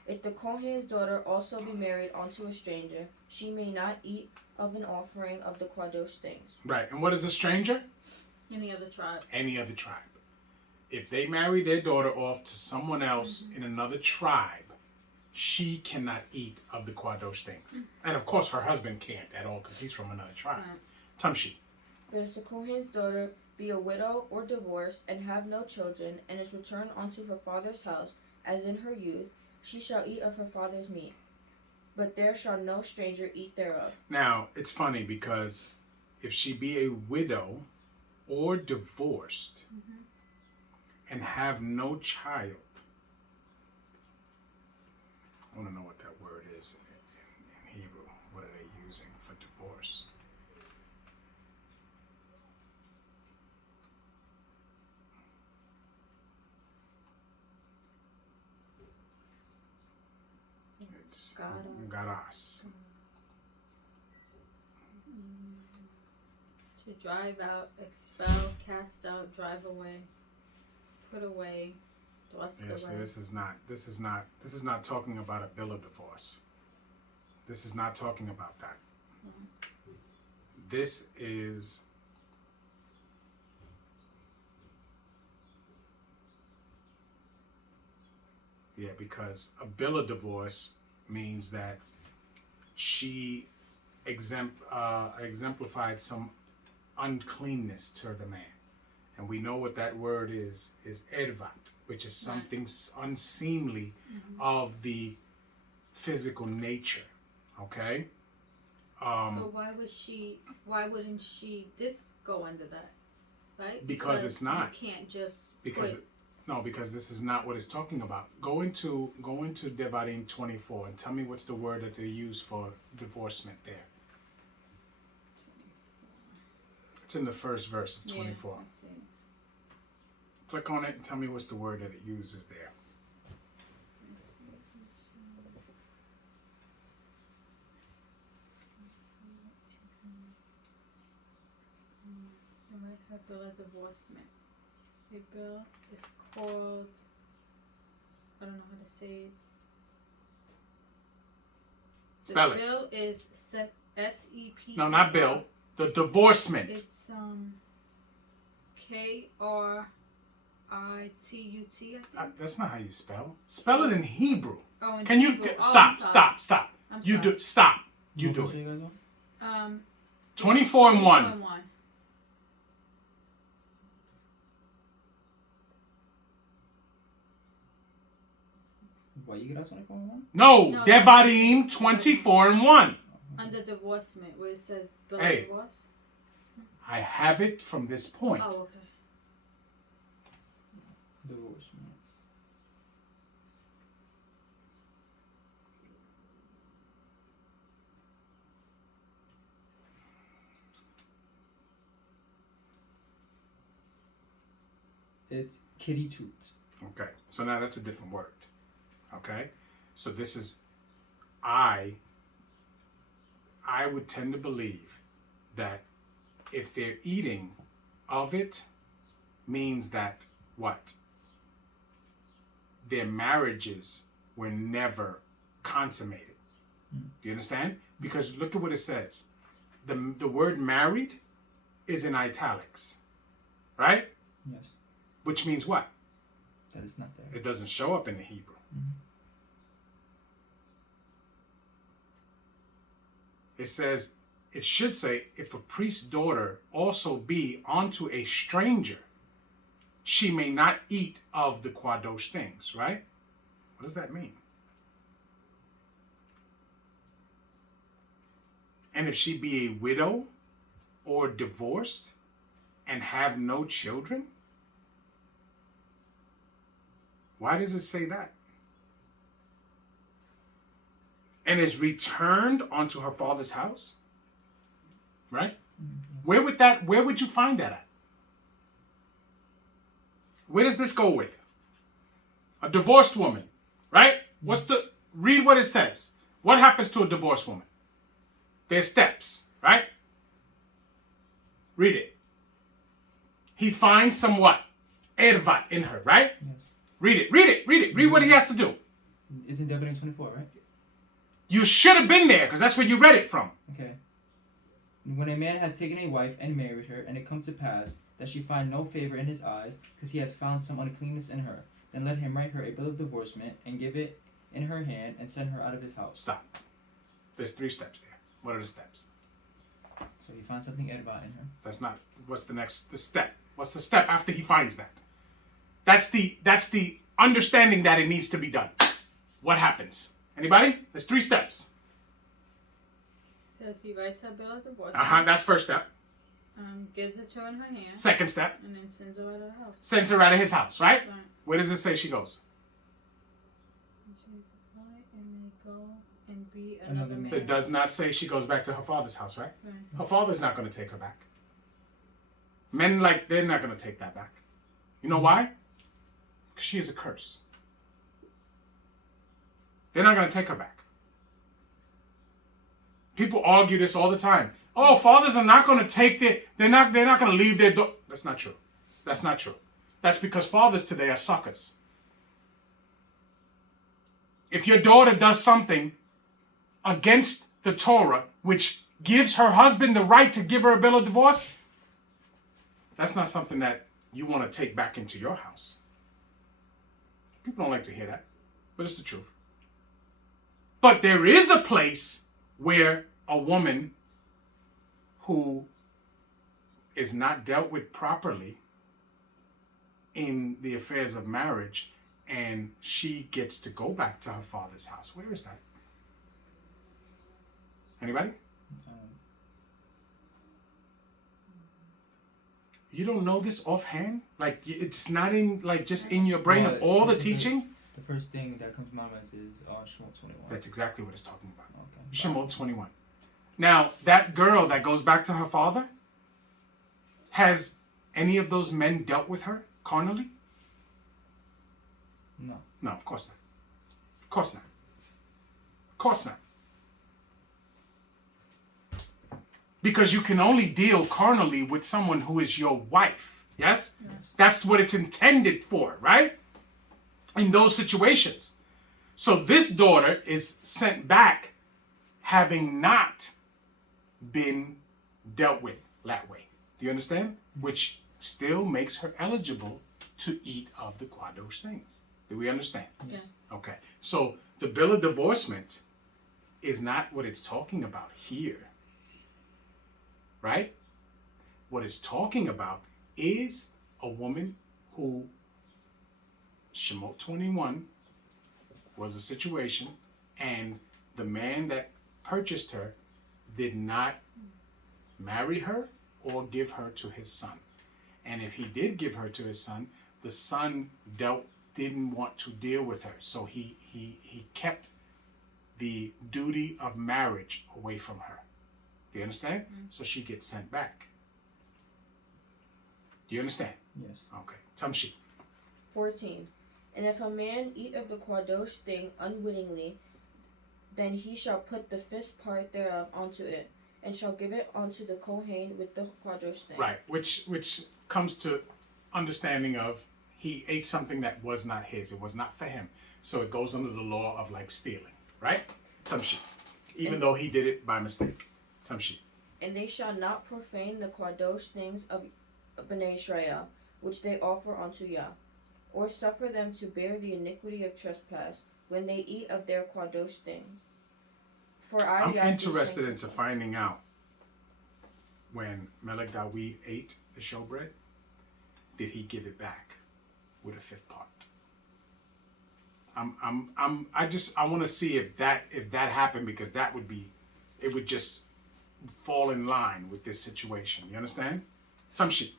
If the Kohen's daughter also be married unto a stranger, she may not eat of an offering of the Kadosh things. Right. And what is a stranger? Any other tribe. Any other tribe. If they marry their daughter off to someone else in another tribe, she cannot eat of the Kadosh things. And of course, her husband can't at all because he's from another tribe. Tamshi. But if the Kohen's daughter be a widow or divorced, and have no children, and is returned unto her father's house, as in her youth, she shall eat of her father's meat. But there shall no stranger eat thereof. Now, it's funny because if she be a widow or divorced and have no child, I want to know what that word is in Hebrew. What are they using for divorce? words. Garas. To drive out, expel, cast out, drive away, put away, thrust Yeah, so away. this is not talking about a bill of divorce. This is not talking about that. This is because a bill of divorce means that she exemplified some uncleanness to the man. And we know what that word is ervat, which is something unseemly of the physical nature. Okay? So why wouldn't she this go under that? Right? Because it's not. You can't just Because this is not what it's talking about. Go into Devarim 24 and tell me what's the word that they use for divorcement there. It's in the first verse of 24. Yeah, I see. Click on it and tell me what's the word that it uses there. I might have bill of divorcement. A bill is called, I don't know how to say it. Spell the it. Bill is S-E-P. No, not bill. The divorcement. It's K-R-I-T-U-T, I think. That's not how you spell. Spell it in Hebrew. Oh, in Can you Hebrew. stop? I'm sorry. I'm You sorry. do stop. You What do verse are it. you guys on? 24 and 1. Wayekra 24:1? No, No. Devarim 24 and 1. Under divorcement, where it says bill Hey. of divorce. I have it from this point. Oh, okay. Divorcement. It's kitty toots. Okay, so now that's a different word. Okay, so this is I would tend to believe that if they're eating of it, means that what? Their marriages were never consummated. Do you understand? Because look at what it says. The word married is in italics, right? Yes. Which means what? That is not there. It doesn't show up in the Hebrew. It says, it should say, if a priest's daughter also be unto a stranger, she may not eat of the Kwadosh things, right? What does that mean? And if she be a widow or divorced and have no children, why does it say that? And is returned unto her father's house, right? Where would you find that at? Where does this go with? A divorced woman, right? Read what it says. What happens to a divorced woman? There's steps, right? Read it. He finds some what? Ervat in her, right? Yes. Read it. Read what he has to do. It's in Devarim 24, right? You should have been there because that's where you read it from. Okay. When a man had taken a wife and married her, and it come to pass that she find no favor in his eyes, because he hath found some uncleanness in her, then let him write her a bill of divorcement, and give it in her hand, and send her out of his house. Stop. There's 3 steps there. What are the steps? So he found something erva in her. That's not. What's the step? What's the step after he finds that? That's the understanding that it needs to be done. What happens? Anybody? There's 3 steps. Says he writes her bill of divorce. That's first step. Gives it to her in her hand. Second step. And then sends her out of the house. Sends her out of his house, right? Right. Where does it say she goes? And she needs to fly and they go and be another man. It does not say she goes back to her father's house, right? Right. Her father's not going to take her back. Men, they're not going to take that back. You know why? Because she is a curse. They're not going to take her back. People argue this all the time. Oh, fathers are not going to take they're not going to leave their door. That's not true. That's not true. That's because fathers today are suckers. If your daughter does something against the Torah, which gives her husband the right to give her a bill of divorce, that's not something that you want to take back into your house. People don't like to hear that, but it's the truth. But there is a place where a woman who is not dealt with properly in the affairs of marriage, and she gets to go back to her father's house. Where is that? Anybody? You don't know this offhand? Like, it's not in, like, just in your brain of all the teaching? The first thing that comes to my mind is Shemot 21. That's exactly what it's talking about. Okay. Shemot 21. Now, that girl that goes back to her father, has any of those men dealt with her carnally? No. No, of course not. Of course not. Of course not. Because you can only deal carnally with someone who is your wife. Yes? Yes. That's what it's intended for, right? In those situations. So this daughter is sent back having not been dealt with that way. Do you understand? Which still makes her eligible to eat of the Kadosh things. Do we understand? Yeah. Okay. So the bill of divorcement is not what it's talking about here. Right? What it's talking about is a woman who, Shemot 21 was a situation, and the man that purchased her did not marry her or give her to his son. And if he did give her to his son, the son didn't want to deal with her. So he kept the duty of marriage away from her. Do you understand? Mm-hmm. So she gets sent back. Do you understand? Yes. Okay. Tamshi. 14. And if a man eat of the Kadosh thing unwittingly, then he shall put the fifth part thereof onto it, and shall give it unto the Kohen with the Kadosh thing. Right, which comes to understanding of he ate something that was not his. It was not for him. So it goes under the law of like stealing, right? Tamshi. Even though he did it by mistake. Tamshi. And they shall not profane the Kadosh things of Bnei Israel, which they offer unto Yah, or suffer them to bear the iniquity of trespass when they eat of their Kadosh things. For I'm interested into finding out when Melech Dawid ate the showbread, did he give it back with a fifth part? I want to see if that happened, because it would just fall in line with this situation. You understand? Tamshi.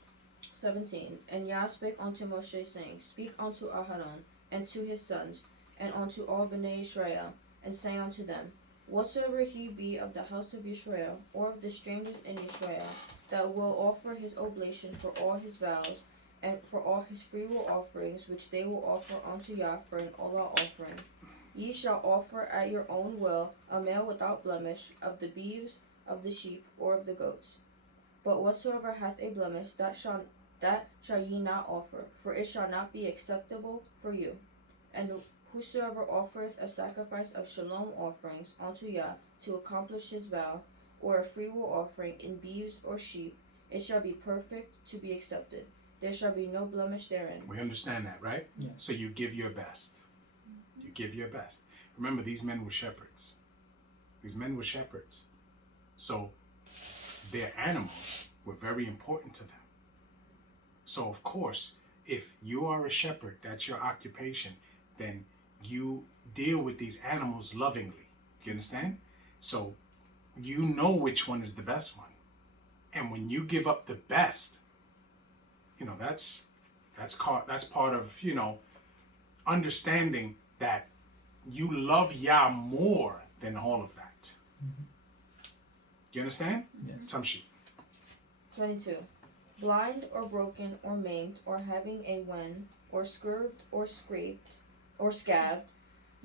17. And Yah spake unto Moshe, saying, Speak unto Aharon and to his sons, and unto all Bnei Israel, and say unto them, Whatsoever he be of the house of Israel, or of the strangers in Israel, that will offer his oblation for all his vows, and for all his freewill offerings, which they will offer unto Yah for an Olah offering, ye shall offer at your own will a male without blemish, of the beeves, of the sheep, or of the goats. But whatsoever hath a blemish, that shall ye not offer, for it shall not be acceptable for you. And whosoever offereth a sacrifice of shalom offerings unto Yah to accomplish his vow, or a freewill offering in beeves or sheep, it shall be perfect to be accepted. There shall be no blemish therein. We understand that, right? Yeah. So you give your best. You give your best. Remember, these men were shepherds. So their animals were very important to them. So of course, if you are a shepherd, that's your occupation, then you deal with these animals lovingly. You understand? So you know which one is the best one. And when you give up the best, that's part of, understanding that you love Yah more than all of that. Mm-hmm. You understand? Yeah. Tamshi. 22. Blind or broken or maimed or having a wen or scurved or scraped or scabbed,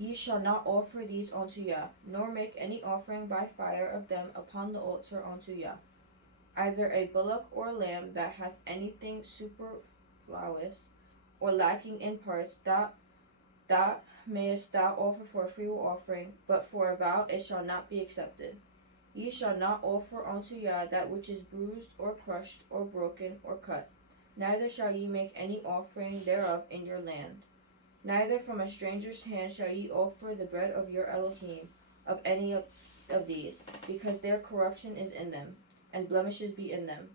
Ye shall not offer these unto Yah, nor make any offering by fire of them upon the altar unto Yah. Either a bullock or a lamb that hath anything superfluous or lacking in parts, that mayest thou offer for a freewill offering, but for a vow it shall not be accepted. Ye shall not offer unto Yah that which is bruised, or crushed, or broken, or cut. Neither shall ye make any offering thereof in your land. Neither from a stranger's hand shall ye offer the bread of your Elohim, of any of these, because their corruption is in them, and blemishes be in them.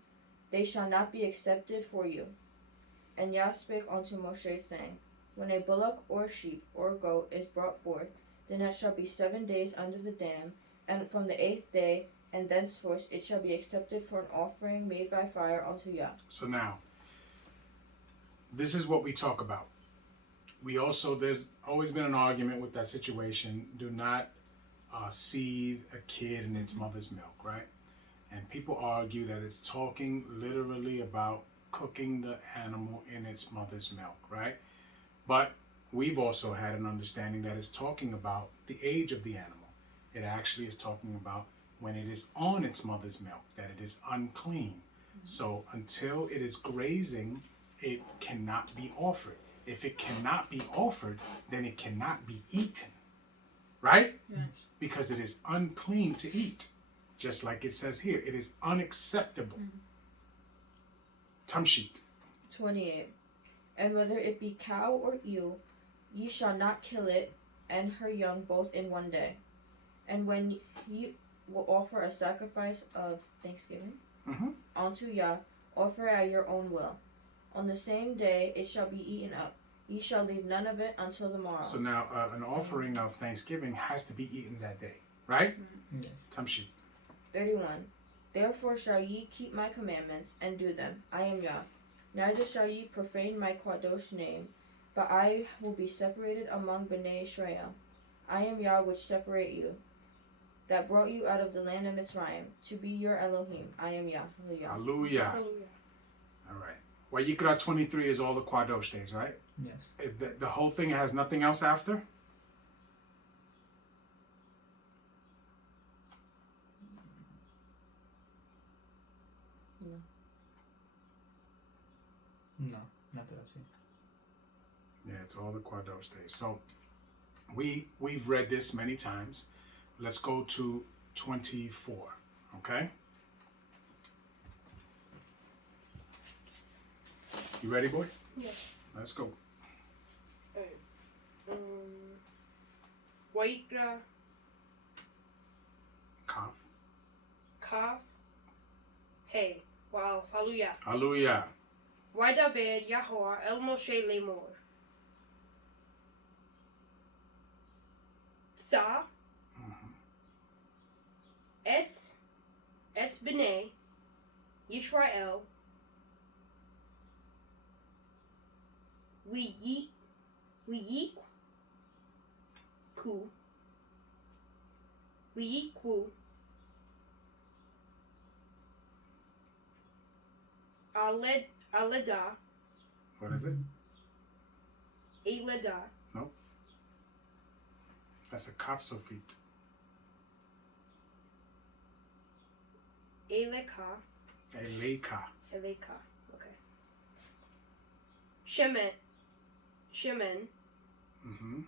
They shall not be accepted for you. And Yah spake unto Moshe, saying, When a bullock or sheep or goat is brought forth, then it shall be 7 days under the dam, and from the 8th day and thenceforth it shall be accepted for an offering made by fire unto Yah. So now, this is what we talk about. There's always been an argument with that situation. Do not seethe a kid in its mother's milk, right? And people argue that it's talking literally about cooking the animal in its mother's milk, right? But we've also had an understanding that it's talking about the age of the animal. It actually is talking about when it is on its mother's milk, that it is unclean. So until it is grazing, it cannot be offered. If it cannot be offered, then it cannot be eaten, right? Yes. Because it is unclean to eat. Just like it says here, it is unacceptable. Tamshit. 28. And whether it be cow or ewe, ye shall not kill it and her young both in 1 day. And when ye will offer a sacrifice of thanksgiving unto Yah, offer at your own will. On the same day it shall be eaten up. Ye shall leave none of it until the morrow. So now an offering of thanksgiving has to be eaten that day, right? Yes. Tamshit. 31. Therefore shall ye keep my commandments, and do them. I am Yah. Neither shall ye profane my Kadosh name, but I will be separated among Bnei Israel. I am Yah which separate you, that brought you out of the land of Mitzrayim, to be your Elohim. I am Yah. Hallelujah. Hallelujah. Hallelujah. All right. Wayekra 23 is all the Kadosh days, right? Yes. The whole thing has nothing else after? No, not that I see. Yeah, it's all the Kadosh days. So we've read this many times. Let's go to 24, okay? You ready, boy? Yes. Let's go. Wayekra, Kaf. Kaf, Hey. Wow. Hallelujah. Hallelujah. Waydaber Yahweh El Moshe Lemor. Sa. Et Bnei Yisrael. We yiku Aleda What is it? Aleda Nope. That's a Kaf Sofit. Eleka. Eleka. Okay. Shemen. Mm-hmm.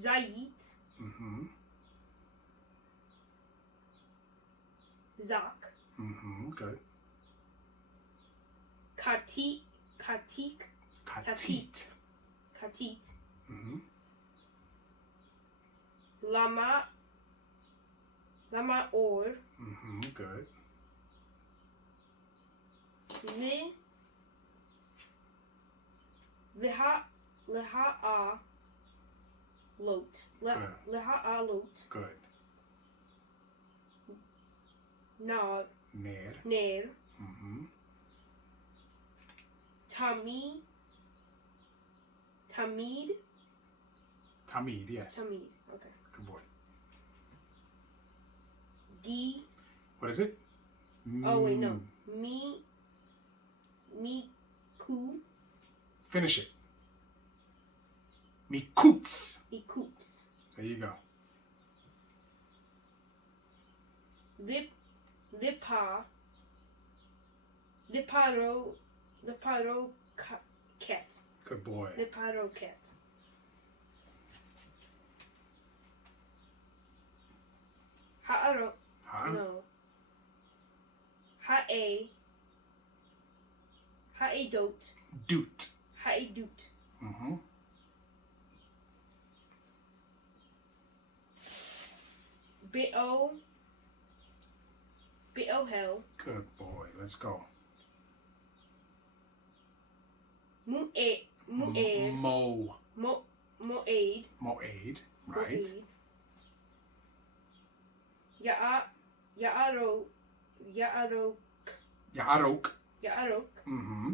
Zayit. Mm-hmm. Zak. Mm-hmm. Good. Katit. Katit. Mm-hmm. Lama or Mm-hmm. Good. Liha lot. Liha lot. Good. Nar. Ner. Ner. Mm-hmm. Tamid. Tamid, yes. Tamid. Okay. Good boy. D. What is it? Oh wait, no. Me. Ku. Finish it. Mikutz. Mikutz. There you go. Ket. Good boy. Liparoket. Ha'aro. Huh? No. Ha'edot. Doot. Ha'edut. Mm-hmm. Be'ohel. Good boy. Let's go. Mu'ed. Moed. Mo'ed. Right. Ya'arok. Yarok. Ya'arok. Mm-hmm.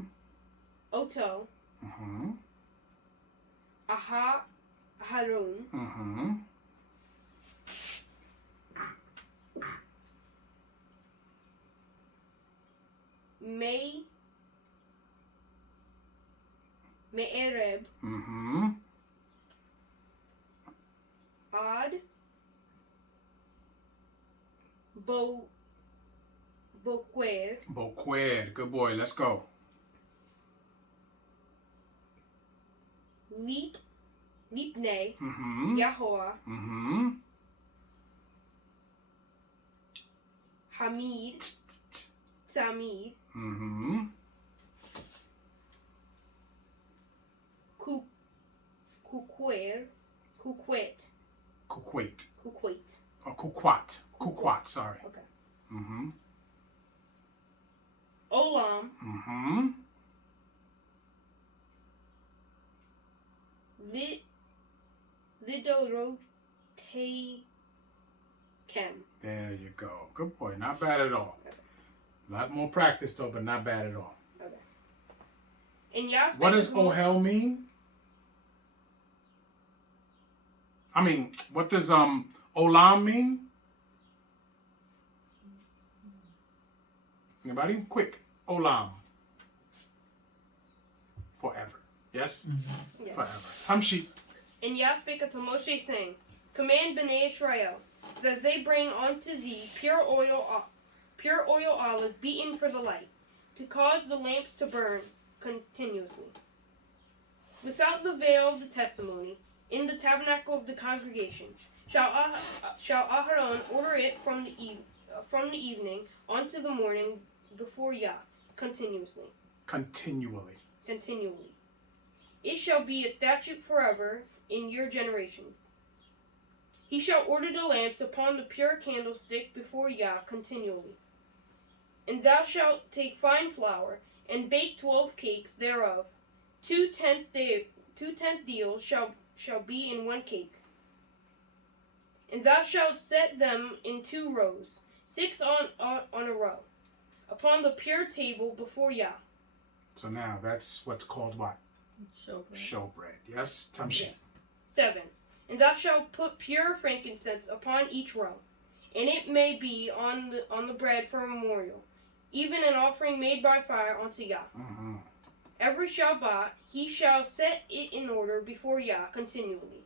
Oto. Mm-hmm. Aharon. Mm-hmm. Me'ereb. Mm-hmm. Ad. Boquer. Boquer. Good boy. Let's go. Lipne. Mm-hmm. Yahweh. Mm-hmm. Hamid. Samid. Mm-hmm. Kukwet. Kukwait. Kukwait. Or Kukwat. Kukwat, sorry. Okay. Mm-hmm. Olam. Mm-hmm. Lidorotekem. There you go. Good boy. Not bad at all. A lot more practice though, but not bad at all. Okay. And Yah spake What does unto Moses- ohel mean? I mean, what does olam mean? Anybody? Quick. Olam. Forever. Yes? Yes. Forever. Tamshi. And Yah spake unto Moshe, saying, Command Bnei Israel, that they bring unto thee pure oil olive beaten for the light, to cause the lamps to burn continuously. Without the veil of the testimony, in the tabernacle of the congregation, shall Aharon order it from the evening unto the morning before Yah, continually. It shall be a statute forever in your generations. He shall order the lamps upon the pure candlestick before Yah continually. And thou shalt take fine flour, and bake 12 cakes thereof. 2/10 deals shall be in 1 cake. And thou shalt set them in 2 rows, 6 on a row, upon the pure table before Yah. So now that's what's called what? Showbread. Showbread. Yes? Tamshi. Yes. 7. And thou shalt put pure frankincense upon each row, and it may be on the bread for a memorial, even an offering made by fire unto Yah. Mm-hmm. Every Shabbat he shall set it in order before Yah continually,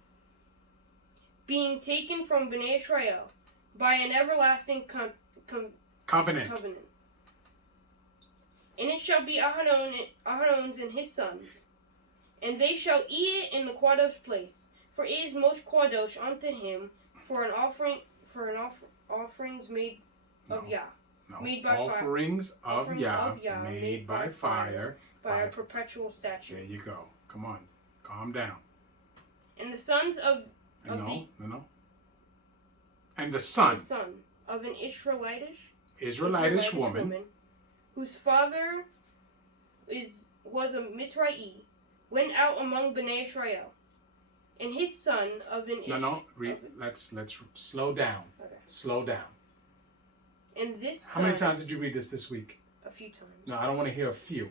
being taken from Bnei Israel by an everlasting Covenant. And it shall be Aharon's and his sons, and they shall eat it in the Kadosh place, for it is most Kadosh unto him for offerings made of Yah. No. Made by Offerings of Offerings Yah, of Yah made by fire. by a perpetual statute. There you go. Come on. Calm down. And the sons of No. And the the son, son of an Israelitish woman, whose father was a Mitzrayim, went out among Bnei Israel, and his son of an Let's slow down. Okay. Slow down. And this How many times did you read this week? A few times. No, I don't want to hear a few.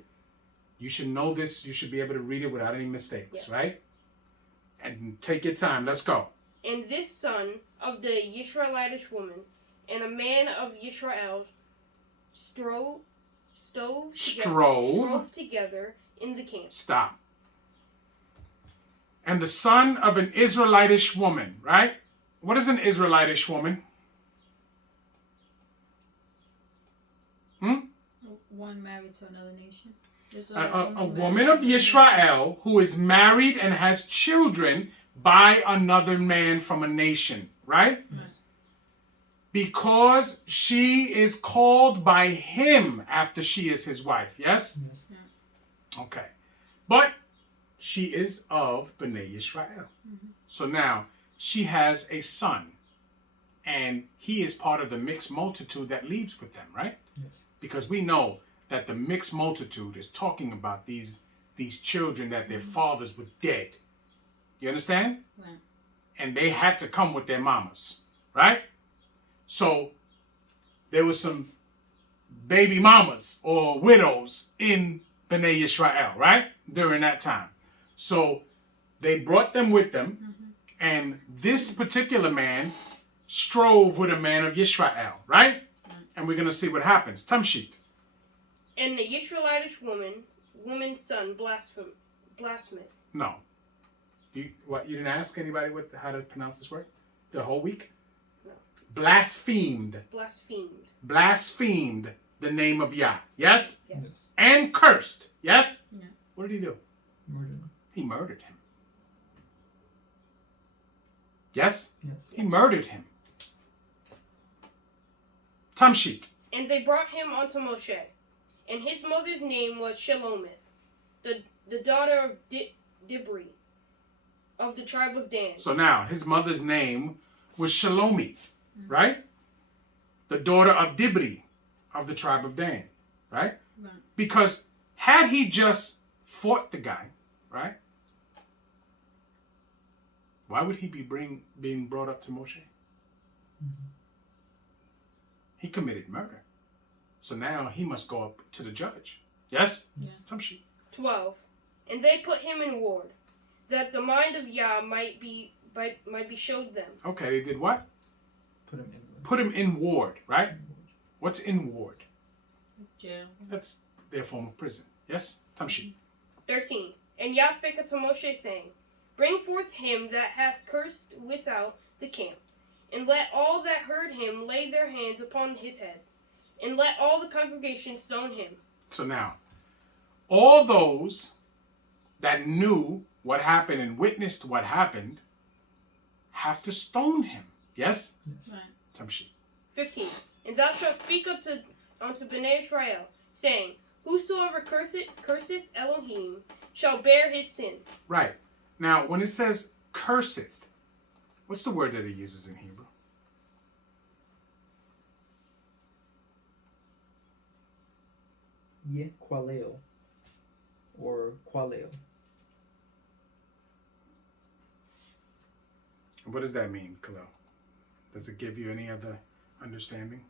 You should know this. You should be able to read it without any mistakes, Yes. right? And take your time. Let's go. And this son of the Yisraelitish woman, and a man of Yisrael, strove together in the camp. Stop. and the son of an Israelitish woman, right? What is an Israelitish woman? One married to another nation. A woman of Yisrael who is married and has children by another man from a nation, right? Yes. Because she is called by him after she is his wife, yes? Yes. Okay. But she is of Bnei Yisrael. So now she has a son, and he is part of the mixed multitude that leaves with them, right? Yes. Because we know that the mixed multitude is talking about these children that their fathers were dead. You understand? Right. And they had to come with their mamas, right? So there was some baby mamas or widows in Bnei Yisrael, right? During that time. So they brought them with them, and this particular man strove with a man of Yisrael, right? And we're going to see what happens. Tamshit. And the Israelitish woman's son blasphemeth. No. You didn't ask anybody how to pronounce this word? The whole week? No. Blasphemed the name of Yah. Yes? Yes. And cursed. Yes? Yeah. What did he do? Murder. He murdered him. Yes? Yes. He murdered him. Tamshit. And they brought him unto Moshe. And his mother's name was Shelomith, the daughter of Dibri, of the tribe of Dan. So now, his mother's name was Shalomi, right? The daughter of Dibri, of the tribe of Dan, right? Right. Because had he just fought the guy, right? Why would he be being brought up to Moshe? He committed murder. So now he must go up to the judge. Yes? Yeah. Tamshit. 12. And they put him in ward, that the mind of Yah might be showed them. Okay, they did what? Put him in. Put him in ward, right? What's in ward? Jail. That's their form of prison. Yes? Tamshit. 13. And Yah spake unto Moshe, saying, Bring forth him that hath cursed without the camp, and let all that heard him lay their hands upon his head, and let all the congregation stone him. So now, all those that knew what happened and witnessed what happened have to stone him. Yes? Right. Tamshit. 15. And thou shalt speak unto Bnei Israel, saying, Whosoever curseth Elohim shall bear his sin. Right. Now, when it says curseth, what's the word that it uses in Hebrew? Qualeo. Or qualeo. What does that mean, Khalil? Does it give you any other understanding?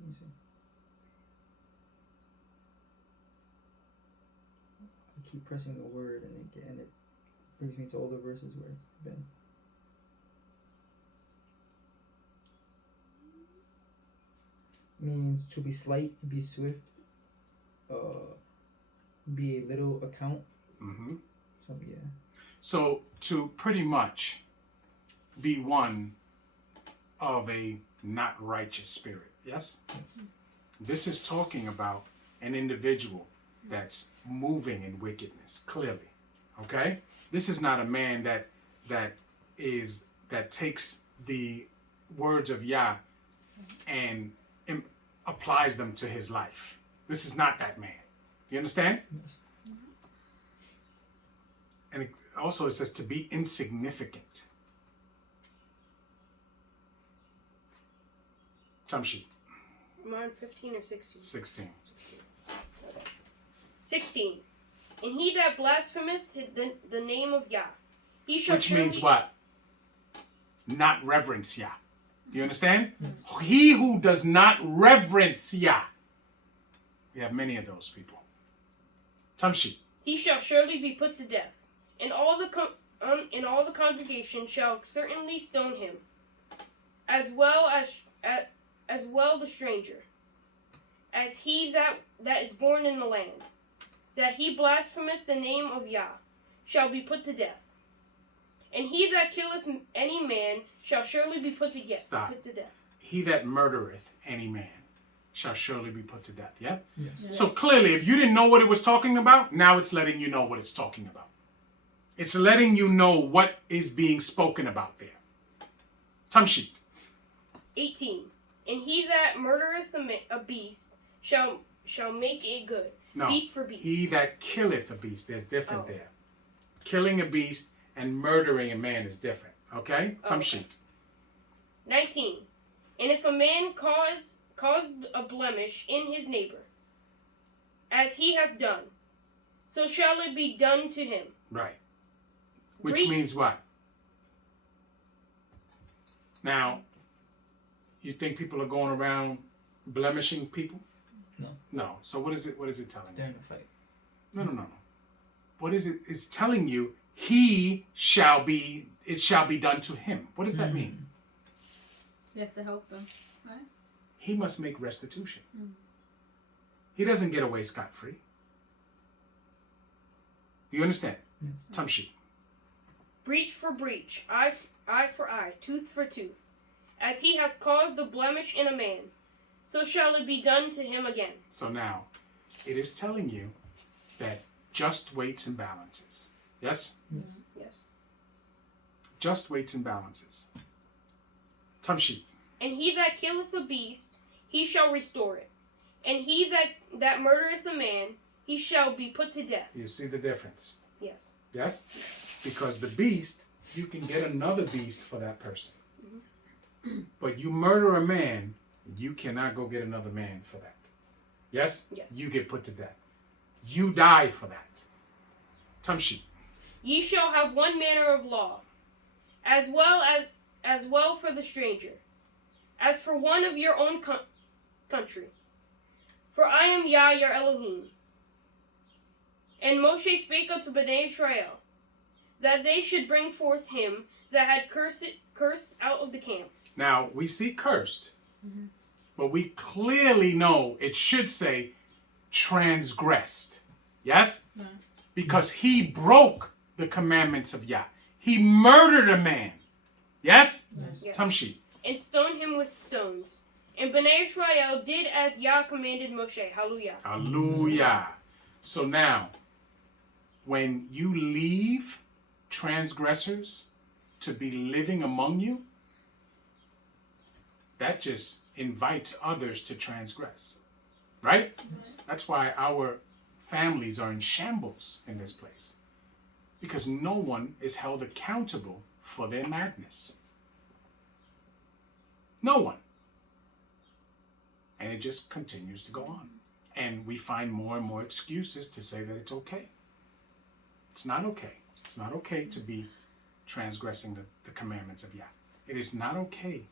Let me see. I keep pressing the word and it brings me to all the verses where it's been. Means to be slight, be swift, be a little account. Mm-hmm. So yeah. So to pretty much be one of a not righteous spirit. Yes? This is talking about an individual that's moving in wickedness, clearly. Okay? This is not a man that takes the words of Yah and applies them to his life. This is not that man. You understand? Yes. And also it says to be insignificant. Tamshit. Am I on 15 or 16? 16. 16. And he that blasphemeth the name of Yah, he shall Which means surely- what? Not reverence Yah. Do you understand? He who does not reverence Yah. We have many of those people. Tamshit. He shall surely be put to death, and all the congregation shall certainly stone him, as well the stranger, as he that is born in the land, that he blasphemeth the name of Yah. shall be put to death. And he that killeth any man shall surely be put to death. Stop. Put to death. He that murdereth any man shall surely be put to death. Yeah? Yes. So clearly, if you didn't know what it was talking about, now it's letting you know what it's talking about. It's letting you know what is being spoken about there. Tamshit. 18. And he that murdereth a beast shall make it good. No. Beast for beast. He that killeth a beast. There's different Oh. there. Killing a beast and murdering a man is different. Okay? Oh, okay. Tamshit. 19. And if a man caused a blemish in his neighbor, as he hath done, so shall it be done to him. Right. Which Breach- means what? Now, you think people are going around blemishing people? No. No. So what is it telling you? They're in a fight. No. What is it? It's telling you it shall be done to him. What does that mean? He has to help them. He must make restitution. Mm. He doesn't get away scot-free. Do you understand? Yes. Tamshi. Breach for breach, eye for eye, tooth for tooth. As he hath caused a blemish in a man, so shall it be done to him again. So now, it is telling you that just weights and balances. Yes? Yes. Just weights and balances. Tamshi. And he that killeth a beast, he shall restore it. And he that murdereth a man, he shall be put to death. You see the difference? Yes. Yes? Because the beast, you can get another beast for that person. But you murder a man, you cannot go get another man for that. Yes? Yes. You get put to death. You die for that. Tamshi. Ye shall have one manner of law, as well for the stranger, as for one of your own country. For I am Yah your Elohim. And Moshe spake unto Bnei Israel, that they should bring forth him that had cursed out of the camp. Now, we see cursed, but we clearly know it should say transgressed. Yes? Yeah. Because he broke the commandments of Yah. He murdered a man. Yes? Yes. Tamshi. And stoned him with stones. And Bnei Israel did as Yah commanded Moshe. Hallelujah. Hallelujah. So now, when you leave transgressors to be living among you, that just invites others to transgress. Right? That's why our families are in shambles in this place. Because no one is held accountable for their madness. No one. And it just continues to go on. And we find more and more excuses to say that it's okay. It's not okay. It's not okay to be transgressing the commandments of Yah. It is not okay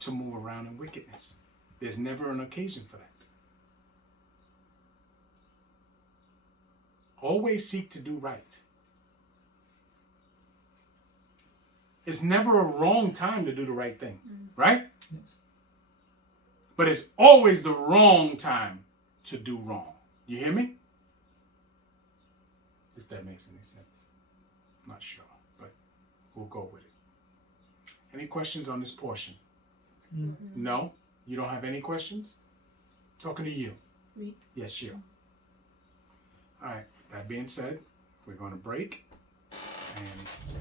to move around in wickedness. There's never an occasion for that. Always seek to do right. It's never a wrong time to do the right thing, right? Yes. But it's always the wrong time to do wrong. You hear me? If that makes any sense. I'm not sure, but we'll go with it. Any questions on this portion? No? You don't have any questions? Talking to you. Me? Yes, you. All right. That being said, we're going to break and